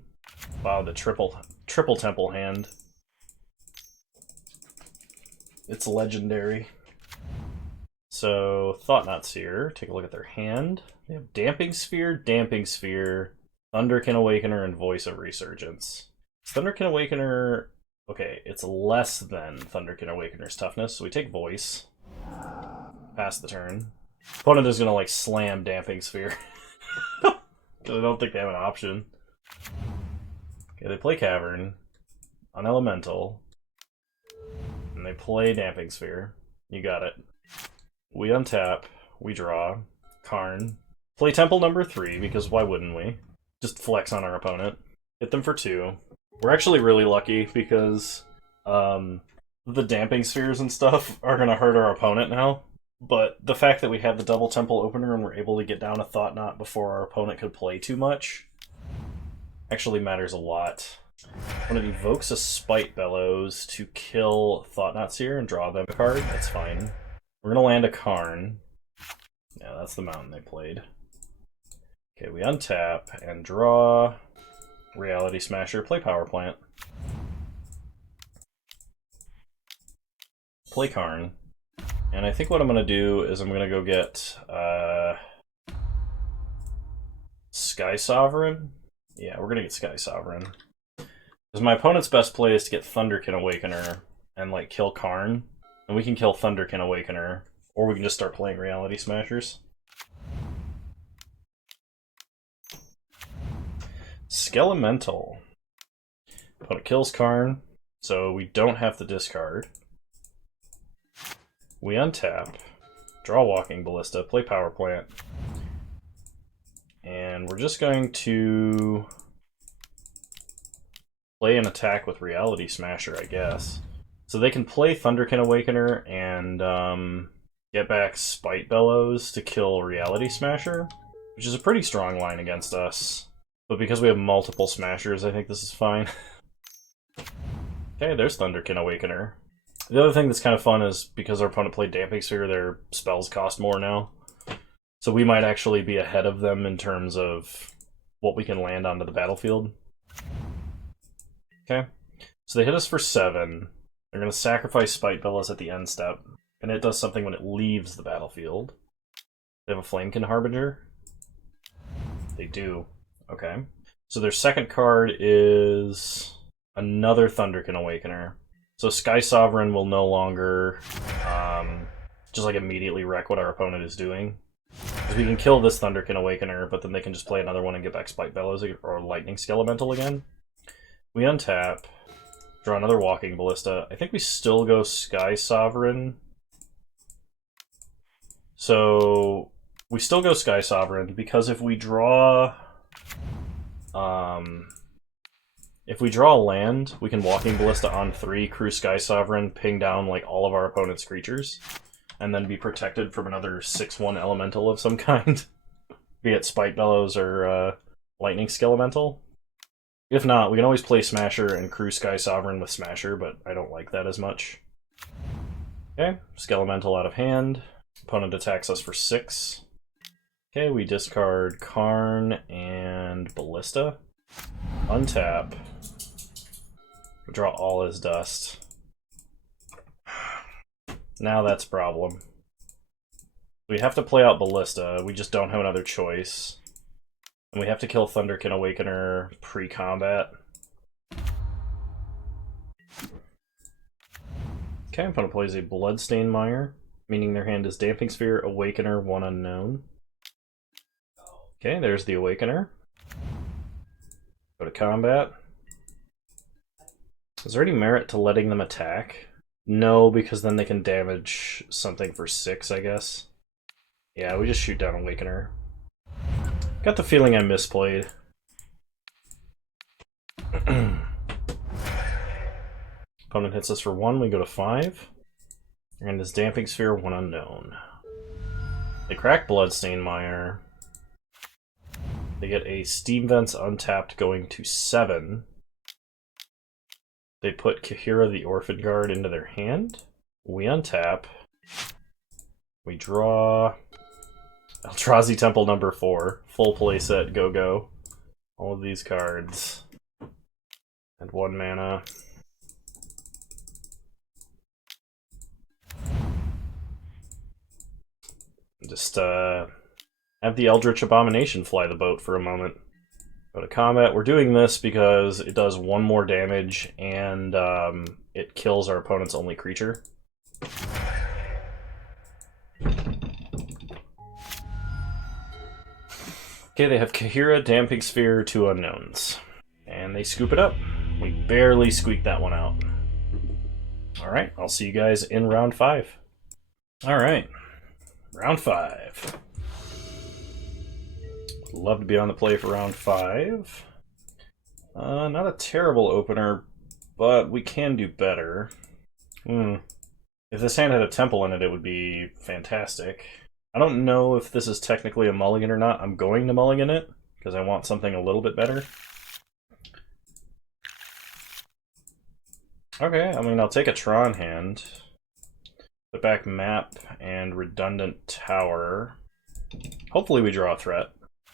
Wow, the triple Temple hand. It's legendary. So, Thought-Knot's here. Take a look at their hand. They have Damping Sphere, Thunderkin Awakener, and Voice of Resurgence. Thunderkin Awakener... Okay, it's less than Thunderkin Awakener's toughness, so we take Voice. Pass the turn. Opponent is going to, like, slam Damping Sphere. Because I don't think they have an option. Okay, they play Cavern. On Elemental. And they play Damping Sphere. You got it. We untap. We draw. Karn. Play Temple number 3, because why wouldn't we? Just flex on our opponent. Hit them for 2. We're actually really lucky because the Damping Spheres and stuff are going to hurt our opponent now. But the fact that we have the double Temple opener and we're able to get down a Thought-Knot before our opponent could play too much actually matters a lot. When it evokes a Spite Bellows to kill Thought-Knot Seer and draw them a card, that's fine. We're gonna land a Karn. Yeah, that's the mountain they played. Okay, we untap and draw Reality Smasher, play Power Plant. Play Karn. And I think what I'm gonna do is I'm gonna go get Sky Sovereign. Yeah, we're gonna get Sky Sovereign. Because my opponent's best play is to get Thunderkin Awakener and like kill Karn. And we can kill Thunderkin Awakener. Or we can just start playing Reality Smashers. Skelemental. Opponent kills Karn, so we don't have to discard. We untap, draw Walking Ballista, play Power Plant. And we're just going to play an attack with Reality Smasher, I guess. So they can play Thunderkin Awakener and get back Spite Bellows to kill Reality Smasher, which is a pretty strong line against us. But because we have multiple Smashers, I think this is fine. Okay, there's Thunderkin Awakener. The other thing that's kind of fun is because our opponent played Damping Sphere, their spells cost more now. So we might actually be ahead of them in terms of what we can land onto the battlefield. Okay, so they hit us for 7. They're going to sacrifice Spite Bellows at the end step, and it does something when it leaves the battlefield. They have a Flamekin Harbinger? They do. Okay. So their second card is another Thunderkin Awakener. So Sky Sovereign will no longer just like immediately wreck what our opponent is doing. Because we can kill this Thunderkin Awakener, but then they can just play another one and get back Spite Bellows or Lightning Skelemental again. We untap, draw another Walking Ballista. I think we still go Sky Sovereign. So we still go Sky Sovereign because if we draw a land, we can Walking Ballista on 3, crew Sky Sovereign, ping down like all of our opponent's creatures, and then be protected from another 6/1 elemental of some kind, be it Spite Bellows or Lightning Skelemental. If not, we can always play Smasher and crew Sky Sovereign with Smasher, but I don't like that as much. Okay, Skelemental out of hand. Opponent attacks us for 6. Okay, we discard Karn and Ballista. Untap. Draw all his dust. Now that's a problem. We have to play out Ballista, we just don't have another choice. And we have to kill Thunderkin Awakener pre-combat. Okay, opponent plays a Bloodstained Mire, meaning their hand is Damping Sphere, Awakener, 1 unknown. Okay, there's the Awakener. Go to combat. Is there any merit to letting them attack? No, because then they can damage something for 6, I guess. Yeah, we just shoot down Awakener. Got the feeling I misplayed. Opponent hits us for 1, we go to 5. And this Damping Sphere, 1 unknown. They crack Bloodstained Mire. They get a Steam Vents untapped going to 7. They put Kahira the Orphan Guard into their hand. We untap. We draw Eldrazi Temple number 4. Full playset, go. All of these cards. And 1 mana. Just have the Eldritch Abomination fly the boat for a moment. Go to combat. We're doing this because it does 1 more damage and it kills our opponent's only creature. Okay, they have Kahira, Damping Sphere, 2 unknowns. And they scoop it up. We barely squeaked that one out. Alright, I'll see you guys in round 5. Alright, round 5. Love to be on the play for round 5. Not a terrible opener, but we can do better. If this hand had a temple in it, it would be fantastic. I don't know if this is technically a mulligan or not. I'm going to mulligan it, because I want something a little bit better. Okay, I mean, I'll take a Tron hand. Put back map and redundant tower. Hopefully we draw a threat.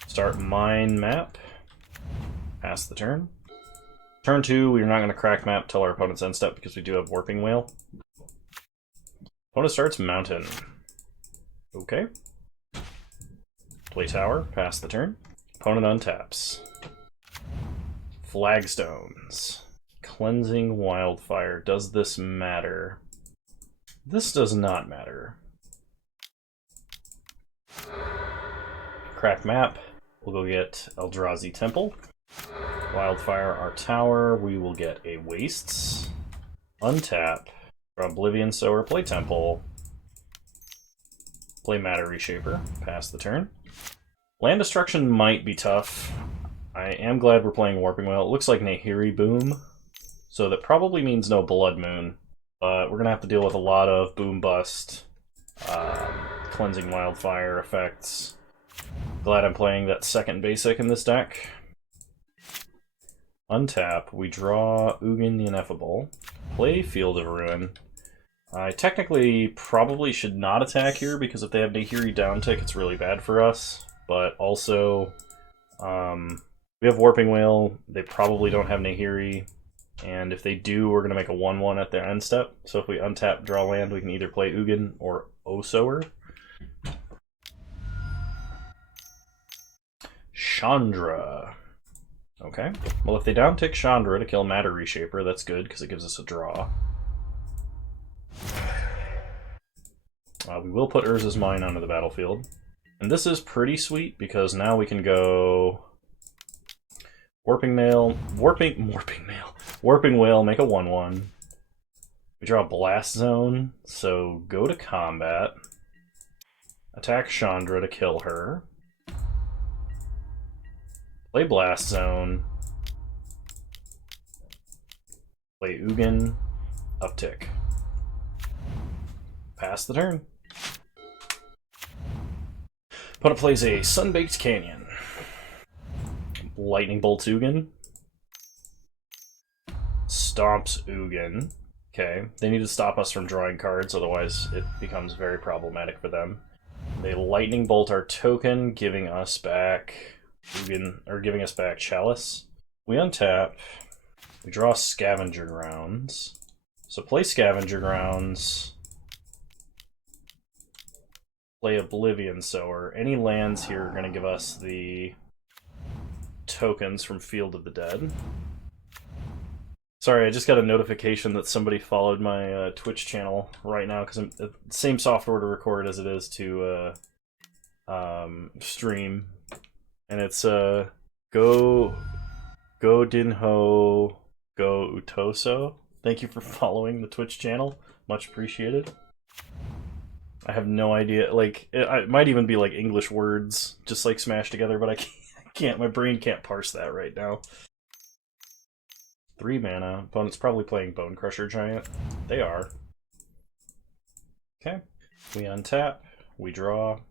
Start mine map. Pass the turn. Turn 2, we're not going to crack map till our opponent's end step because we do have Warping Whale. Opponent starts mountain. Okay. Play tower, pass the turn. Opponent untaps. Flagstones. Cleansing Wildfire. Does this matter? This does not matter. Crack map. We'll go get Eldrazi Temple. Wildfire our tower. We will get a Wastes. Untap. Draw Oblivion Sower. Play Temple. Play Matter Reshaper. Pass the turn. Land destruction might be tough. I am glad we're playing Warping Whale. It looks like Nahiri Boom, so that probably means no Blood Moon. But we're going to have to deal with a lot of Boom Bust, Cleansing Wildfire effects. Glad I'm playing that second basic in this deck. Untap, we draw Ugin the Ineffable. Play Field of Ruin. I technically probably should not attack here, because if they have Nahiri downtick, it's really bad for us. But also, we have Warping Whale, they probably don't have Nahiri, and if they do, we're going to make a 1-1 at their end step. So if we untap, draw land, we can either play Ugin or Osower. Chandra. Okay. Well, if they downtick Chandra to kill Matter Reshaper, that's good, because it gives us a draw. We will put Urza's Mine onto the battlefield. And this is pretty sweet, because now we can go Warping Whale, make a 1-1. We draw a Blast Zone, so go to combat. Attack Chandra to kill her. Play Blast Zone. Play Ugin. Uptick. Pass the turn. Opponent plays a Sunbaked Canyon. Lightning Bolts Ugin. Stomps Ugin. Okay, they need to stop us from drawing cards, otherwise it becomes very problematic for them. They Lightning Bolt our token, giving us back Ugin, or giving us back Chalice. We untap. We draw Scavenger Grounds. So play Scavenger Grounds. Play Oblivion Sower. Any lands here are going to give us the tokens from Field of the Dead. Sorry, I just got a notification that somebody followed my Twitch channel right now, because it's the same software to record as it is to stream. And it's Go Dinho Go Utoso. Thank you for following the Twitch channel. Much appreciated. I have no idea, like, it might even be like English words just like smashed together, but I can't, my brain can't parse that right now. 3 mana. Opponent's probably playing Bone Crusher Giant. They are. Okay. We untap. We draw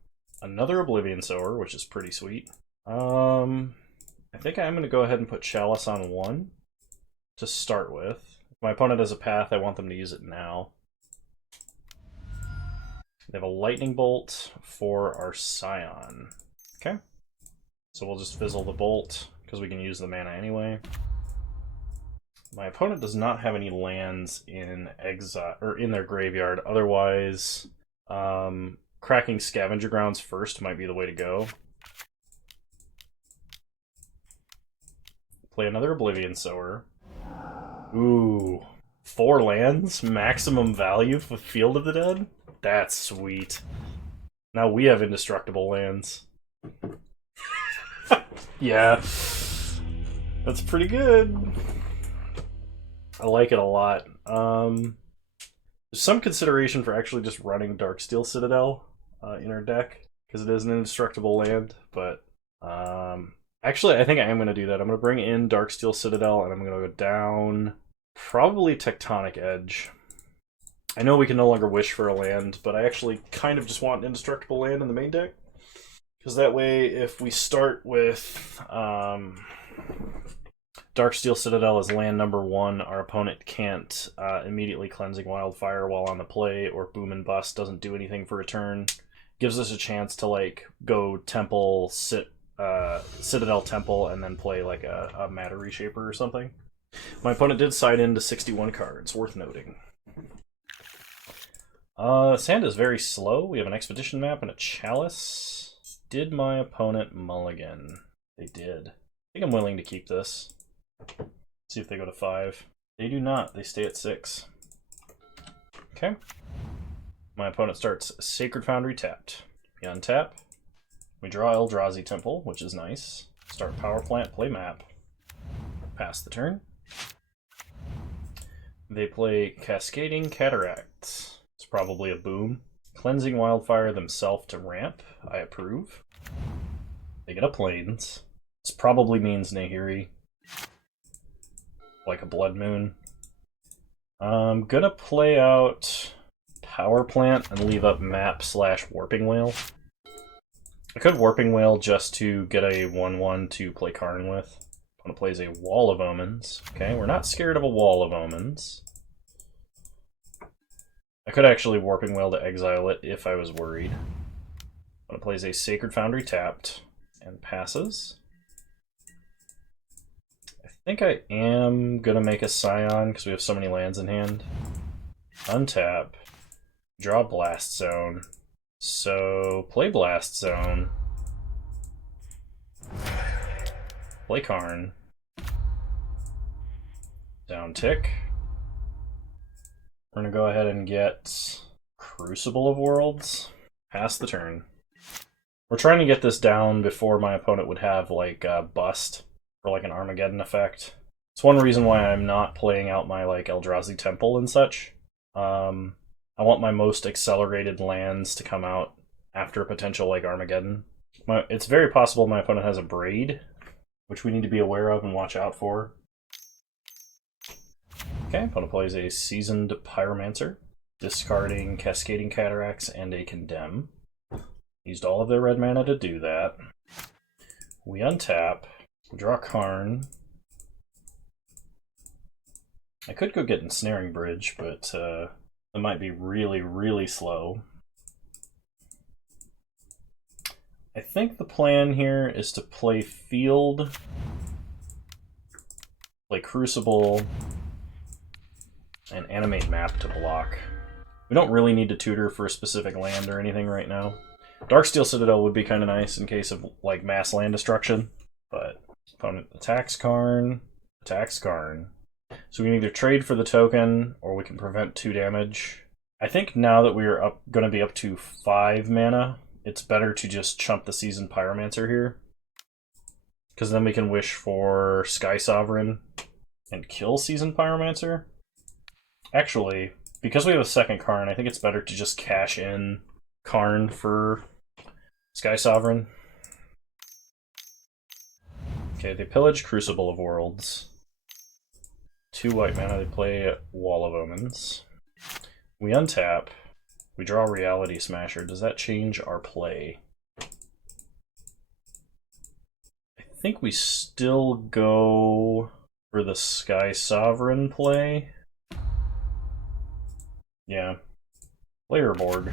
another Oblivion Sower, which is pretty sweet. I think I'm going to go ahead and put Chalice on 1 to start with. If my opponent has a path, I want them to use it now. They have a Lightning Bolt for our Scion. Okay. So we'll just fizzle the bolt, because we can use the mana anyway. My opponent does not have any lands in exile or in their graveyard. Otherwise, cracking Scavenger Grounds first might be the way to go. Play another Oblivion Sower. Ooh, 4 lands, maximum value with Field of the Dead. That's sweet. Now we have indestructible lands. Yeah, that's pretty good. I like it a lot. There's some consideration for actually just running Darksteel Citadel in our deck, because it is an indestructible land, but actually I think I am going to do that. I'm going to bring in Darksteel Citadel, and I'm going to go down probably Tectonic Edge. I know we can no longer wish for a land, but I actually kind of just want an indestructible land in the main deck, because that way if we start with Darksteel Darksteel Citadel is land number 1. Our opponent can't immediately Cleansing Wildfire while on the play, or Boom and Bust doesn't do anything for a turn. Gives us a chance to like go Temple, Citadel Temple, and then play like a Matter Reshaper or something. My opponent did side into 61 cards, worth noting. This hand is very slow. We have an Expedition map and a Chalice. Did my opponent mulligan? They did. I think I'm willing to keep this. See if they go to 5. They do not. They stay at 6. Okay. My opponent starts Sacred Foundry tapped. We untap. We draw Eldrazi Temple, which is nice. Start Power Plant, play map. Pass the turn. They play Cascading Cataracts. It's probably a boom. Cleansing Wildfire themselves to ramp. I approve. They get a Plains. This probably means Nahiri. Like a Blood Moon. I'm gonna play out Power Plant and leave up map / Warping Whale. I could Warping Whale just to get a 1/1 to play Karn with. Opponent plays a Wall of Omens. Okay, we're not scared of a Wall of Omens. I could actually Warping Whale to exile it if I was worried. Opponent plays a Sacred Foundry tapped and passes. I think I am gonna make a Scion because we have so many lands in hand. Untap. Draw Blast Zone. So, play Blast Zone. Play Karn. Down tick. We're gonna go ahead and get Crucible of Worlds. Pass the turn. We're trying to get this down before my opponent would have like a Bust or like an Armageddon effect. It's one reason why I'm not playing out my like Eldrazi Temple and such. I want my most accelerated lands to come out after a potential like Armageddon. It's very possible my opponent has a Braid, which we need to be aware of and watch out for. Okay, opponent plays a Seasoned Pyromancer, discarding Cascading Cataracts and a Condemn. Used all of their red mana to do that. We untap, draw Karn. I could go get Ensnaring Bridge, but it might be really, really slow. I think the plan here is to play Field, play Crucible, and animate Map to block. We don't really need to tutor for a specific land or anything right now. Darksteel Citadel would be kind of nice in case of like mass land destruction, but opponent attacks Karn, attacks Karn. So we can either trade for the token, or we can prevent 2 damage. I think now that we're going to be up to 5 mana, it's better to just chump the Seasoned Pyromancer here. Because then we can wish for Sky Sovereign and kill Seasoned Pyromancer. Actually, because we have a second Karn, I think it's better to just cash in Karn for Sky Sovereign. Okay, they pillage Crucible of Worlds. 2 white mana, they play Wall of Omens. We untap. We draw Reality Smasher. Does that change our play? I think we still go for the Sky Sovereign play. Yeah. Player Borg.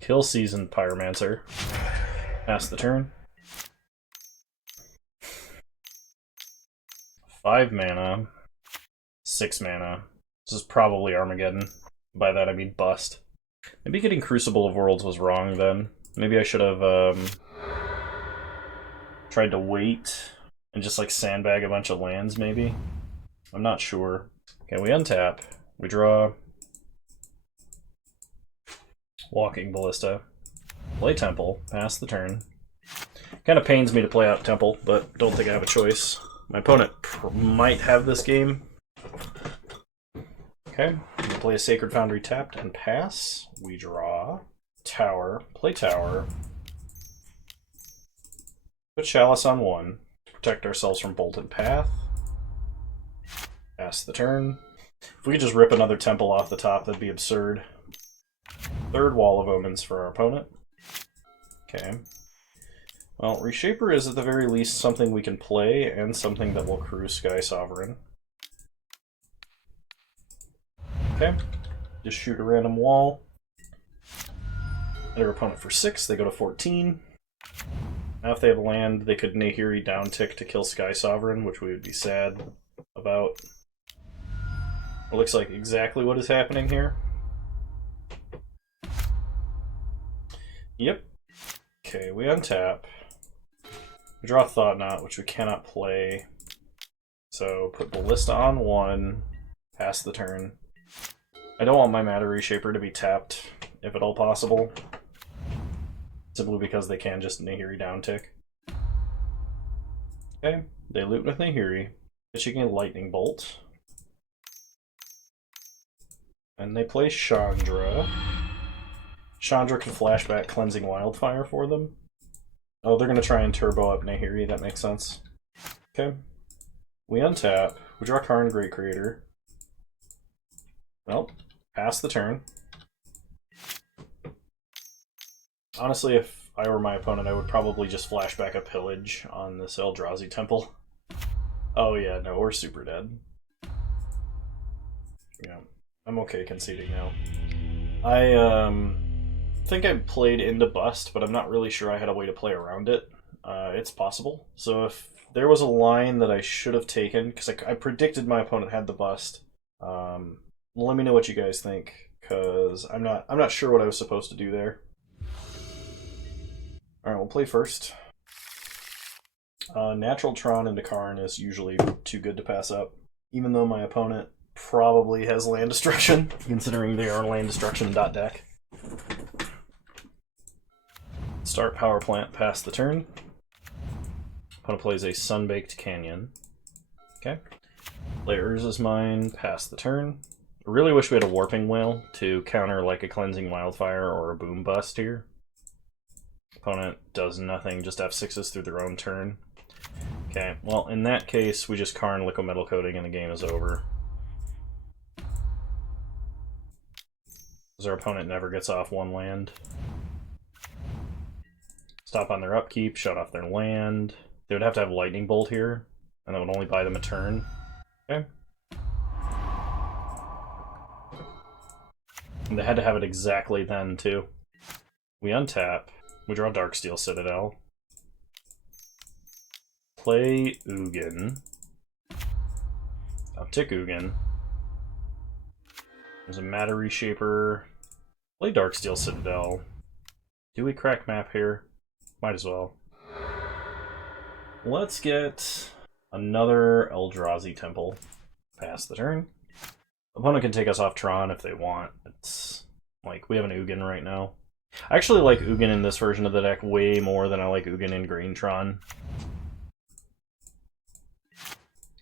Kill Seasoned Pyromancer. Pass the turn. 5 mana, 6 mana. This is probably Armageddon. By that I mean bust. Maybe getting Crucible of Worlds was wrong then. Maybe I should have tried to wait and just like sandbag a bunch of lands maybe. I'm not sure. Okay, we untap. We draw Walking Ballista. Play Temple. Pass the turn. Kind of pains me to play out Temple, but don't think I have a choice. My opponent might have this game. Okay, we play a Sacred Foundry tapped and pass. We draw Tower, play Tower. Put Chalice on 1 to protect ourselves from Bolted Path. Pass the turn. If we could just rip another Temple off the top, that'd be absurd. 3rd Wall of Omens for our opponent. Okay. Well, Reshaper is at the very least something we can play, and something that will crew Sky Sovereign. Okay. Just shoot a random wall. Their opponent for 6, they go to 14. Now if they have land, they could Nahiri downtick to kill Sky Sovereign, which we would be sad about. It looks like exactly what is happening here. Yep. Okay, we untap. We draw Thought Knot, which we cannot play. So put Ballista on 1, pass the turn. I don't want my Matter Reshaper to be tapped, if at all possible. Simply because they can just Nahiri downtick. Okay, they loot with Nahiri. She can Lightning Bolt. And they play Chandra. Chandra can flashback Cleansing Wildfire for them. Oh, they're going to try and turbo up Nahiri, that makes sense. Okay. We untap. We draw Karn Great Creator. Well, pass the turn. Honestly, if I were my opponent, I would probably just flashback a Pillage on this Eldrazi Temple. Oh yeah, no, we're super dead. Yeah, I'm okay conceding now. I think I played into Bust, but I'm not really sure I had a way to play around it. It's possible. So if there was a line that I should have taken, because I predicted my opponent had the Bust, let me know what you guys think, because I'm not sure what I was supposed to do there. Alright, we'll play first. Natural Tron into Karn is usually too good to pass up, even though my opponent probably has land destruction, considering they are land destruction deck. Start Power Plant, pass the turn. Opponent plays a Sunbaked Canyon. Okay. Play Urza's Mine, pass the turn. I really wish we had a Warping Whale to counter like a Cleansing Wildfire or a Boom Bust here. Opponent does nothing, just F6s through their own turn. Okay, well, in that case, we just Karn Liquid Metal Coating and the game is over. Because our opponent never gets off 1 land. Stop on their upkeep, shut off their land. They would have to have Lightning Bolt here, and that would only buy them a turn. Okay. And they had to have it exactly then, too. We untap. We draw Darksteel Citadel. Play Ugin. Uptick Ugin. There's a Matter Reshaper. Play Darksteel Citadel. Do we crack map here? Might as well. Let's get another Eldrazi Temple. Pass the turn. Opponent can take us off Tron if they want. It's like, we have an Ugin right now. I actually like Ugin in this version of the deck way more than I like Ugin in Green Tron.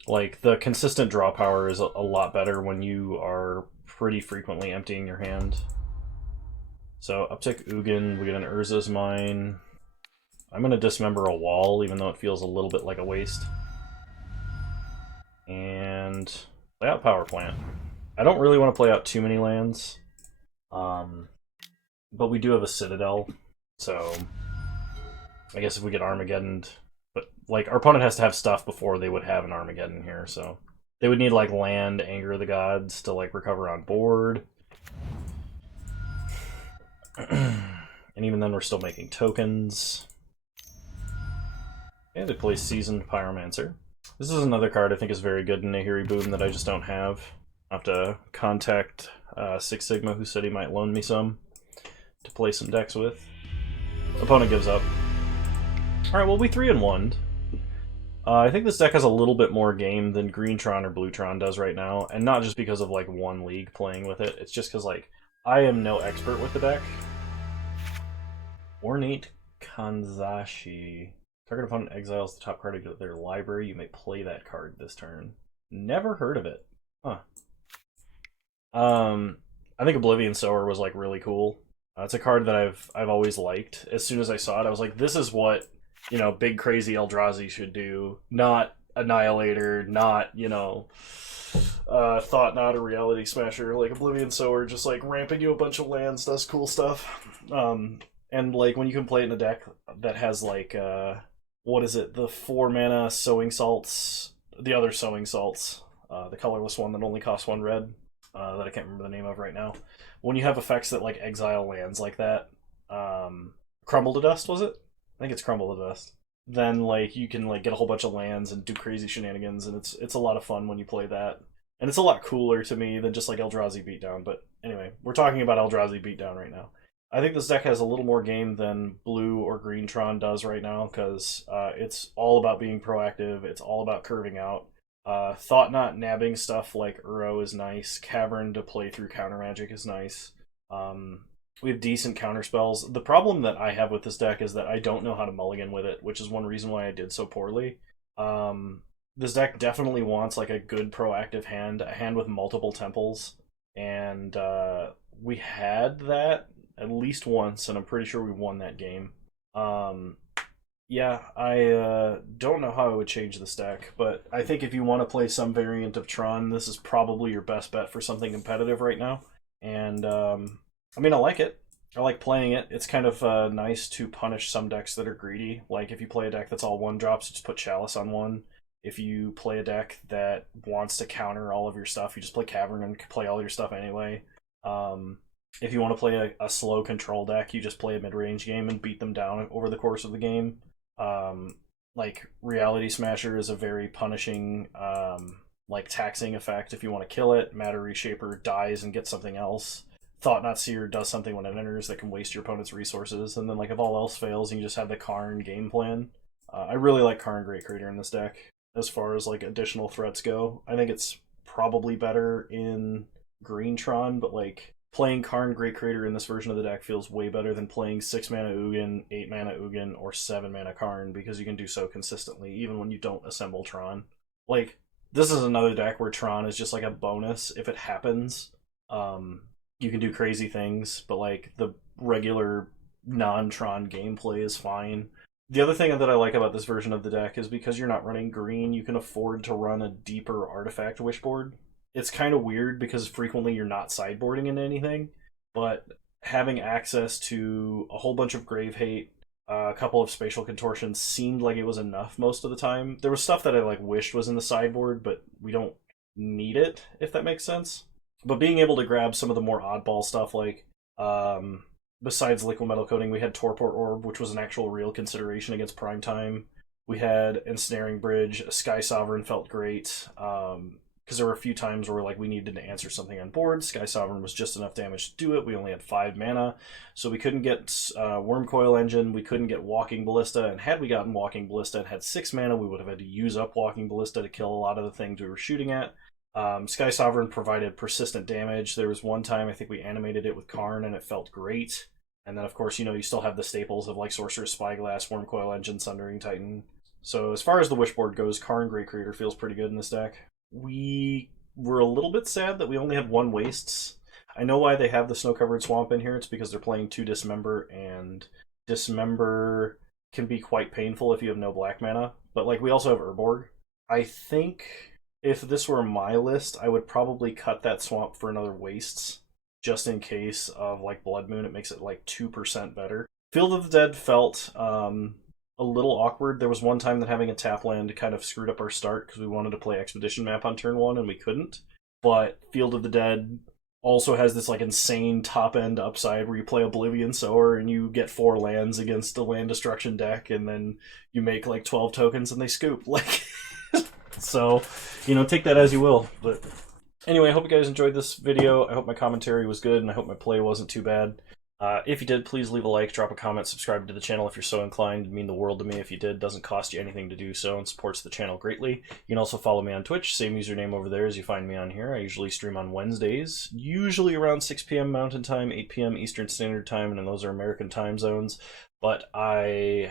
Like, the consistent draw power is a lot better when you are pretty frequently emptying your hand. So, uptick Ugin, we get an Urza's Mine. I'm going to dismember a wall, even though it feels a little bit like a waste. And play out Power Plant. I don't really want to play out too many lands. But we do have a Citadel, so I guess if we get Armageddon, but like our opponent has to have stuff before they would have an Armageddon here, so they would need like land, Anger of the Gods to like recover on board. And even then we're still making tokens. And they play Seasoned Pyromancer. This is another card I think is very good in Nahiri Boom that I just don't have. I'll have to contact Six Sigma, who said he might loan me some to play some decks with. Opponent gives up. Alright, well, we 3-1'd. I think this deck has a little bit more game than Green Tron or Blue Tron does right now, and not just because of like one league playing with it, it's just because like I am no expert with the deck. Ornate Kanzashi. Target opponent exiles the top card of their library. You may play that card this turn. Never heard of it. Huh. I think Oblivion Sower was like really cool. It's a card that I've always liked. As soon as I saw it, I was like, this is what, you know, big crazy Eldrazi should do. Not Annihilator, not, you know, Thought Knot or Reality Smasher. Like Oblivion Sower, just like ramping you a bunch of lands, does cool stuff. And And like when you can play it in a deck that has like what is it? The 4 mana sowing salts, the other sowing salts, the colorless one that only costs 1 red, that I can't remember the name of right now. When you have effects that like exile lands like that, crumble to dust, was it? I think it's crumble to dust. Then like you can like get a whole bunch of lands and do crazy shenanigans, and it's a lot of fun when you play that. And it's a lot cooler to me than just like Eldrazi Beatdown. But anyway, we're talking about Eldrazi Beatdown right now. I think this deck has a little more game than blue or green Tron does right now, because it's all about being proactive. It's all about curving out. Thought Knot nabbing stuff like Uro is nice. Cavern to play through counter magic is nice. We have decent counter spells. The problem that I have with this deck is that I don't know how to mulligan with it, which is one reason why I did so poorly. This deck definitely wants like a good proactive hand, a hand with multiple temples, and we had that at least once, and I'm pretty sure we won that game. Yeah, I don't know how I would change this deck, but I think if you want to play some variant of Tron, this is probably your best bet for something competitive right now. And I mean, I like it. I like playing it. It's kind of nice to punish some decks that are greedy. Like if you play a deck that's all 1-drops, just put Chalice on one. If you play a deck that wants to counter all of your stuff, you just play Cavern and play all your stuff anyway. If you want to play a slow control deck, you just play a mid-range game and beat them down over the course of the game. Like Reality Smasher is a very punishing, like taxing effect if you want to kill it. Matter Reshaper dies and gets something else. Thought Knot Seer does something when it enters that can waste your opponent's resources. And then like if all else fails, you just have the Karn game plan. I really like Karn Great Creator in this deck as far as like additional threats go. I think it's probably better in Green Tron, but like playing Karn Great Creator in this version of the deck feels way better than playing 6 mana Ugin, 8 mana Ugin, or 7 mana Karn, because you can do so consistently, even when you don't assemble Tron. Like, this is another deck where Tron is just like a bonus if it happens. You can do crazy things, but like the regular non-Tron gameplay is fine. The other thing that I like about this version of the deck is because you're not running green, you can afford to run a deeper artifact wishboard. It's kind of weird because frequently you're not sideboarding into anything, but having access to a whole bunch of Grave Hate, a couple of Spatial Contortions seemed like it was enough most of the time. There was stuff that I like wished was in the sideboard, but we don't need it, if that makes sense. But being able to grab some of the more oddball stuff, like besides Liquid Metal Coating, we had Torpor Orb, which was an actual real consideration against Prime Time. We had Ensnaring Bridge. Sky Sovereign felt great. Because there were a few times where like we needed to answer something on board. Sky Sovereign was just enough damage to do it. We only had 5 mana, so we couldn't get Wormcoil Engine, we couldn't get Walking Ballista, and had we gotten Walking Ballista and had 6 mana, we would have had to use up Walking Ballista to kill a lot of the things we were shooting at. Sky Sovereign provided persistent damage. There was one time I think we animated it with Karn and it felt great. And then of course, you still have the staples of like Sorcerer's Spyglass, Wormcoil Engine, Sundering Titan. So as far as the wishboard goes, Karn Great Creator feels pretty good in this deck. We were a little bit sad that we only had 1 Wastes. I know why they have the Snow-Covered Swamp in here. It's because they're playing 2 Dismember, and Dismember can be quite painful if you have no black mana. But like we also have Urborg. I think if this were my list, I would probably cut that swamp for another Wastes, just in case of like Blood Moon. It makes it like 2% better. Field of the Dead felt a little awkward. There was one time that having a tap land kind of screwed up our start because we wanted to play Expedition Map on turn 1 and we couldn't. But Field of the Dead also has this like insane top end upside where you play Oblivion Sower and you get 4 lands against a land destruction deck, and then you make like 12 tokens and they scoop. Like, so, take that as you will. But anyway, I hope you guys enjoyed this video. I hope my commentary was good, and I hope my play wasn't too bad. If you did, please leave a like, drop a comment, subscribe to the channel if you're so inclined. It'd mean the world to me if you did. Doesn't cost you anything to do so and supports the channel greatly. You can also follow me on Twitch, same username over there as you find me on here. I usually stream on Wednesdays, usually around 6 p.m. Mountain Time, 8 p.m. Eastern Standard Time, and those are American time zones. But I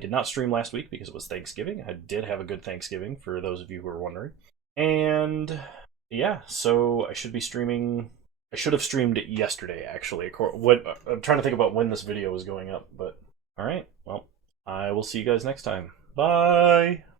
did not stream last week because it was Thanksgiving. I did have a good Thanksgiving, for those of you who are wondering. And yeah, so I should be streaming. I should have streamed it yesterday, actually. I'm trying to think about when this video was going up, but alright, well, I will see you guys next time. Bye!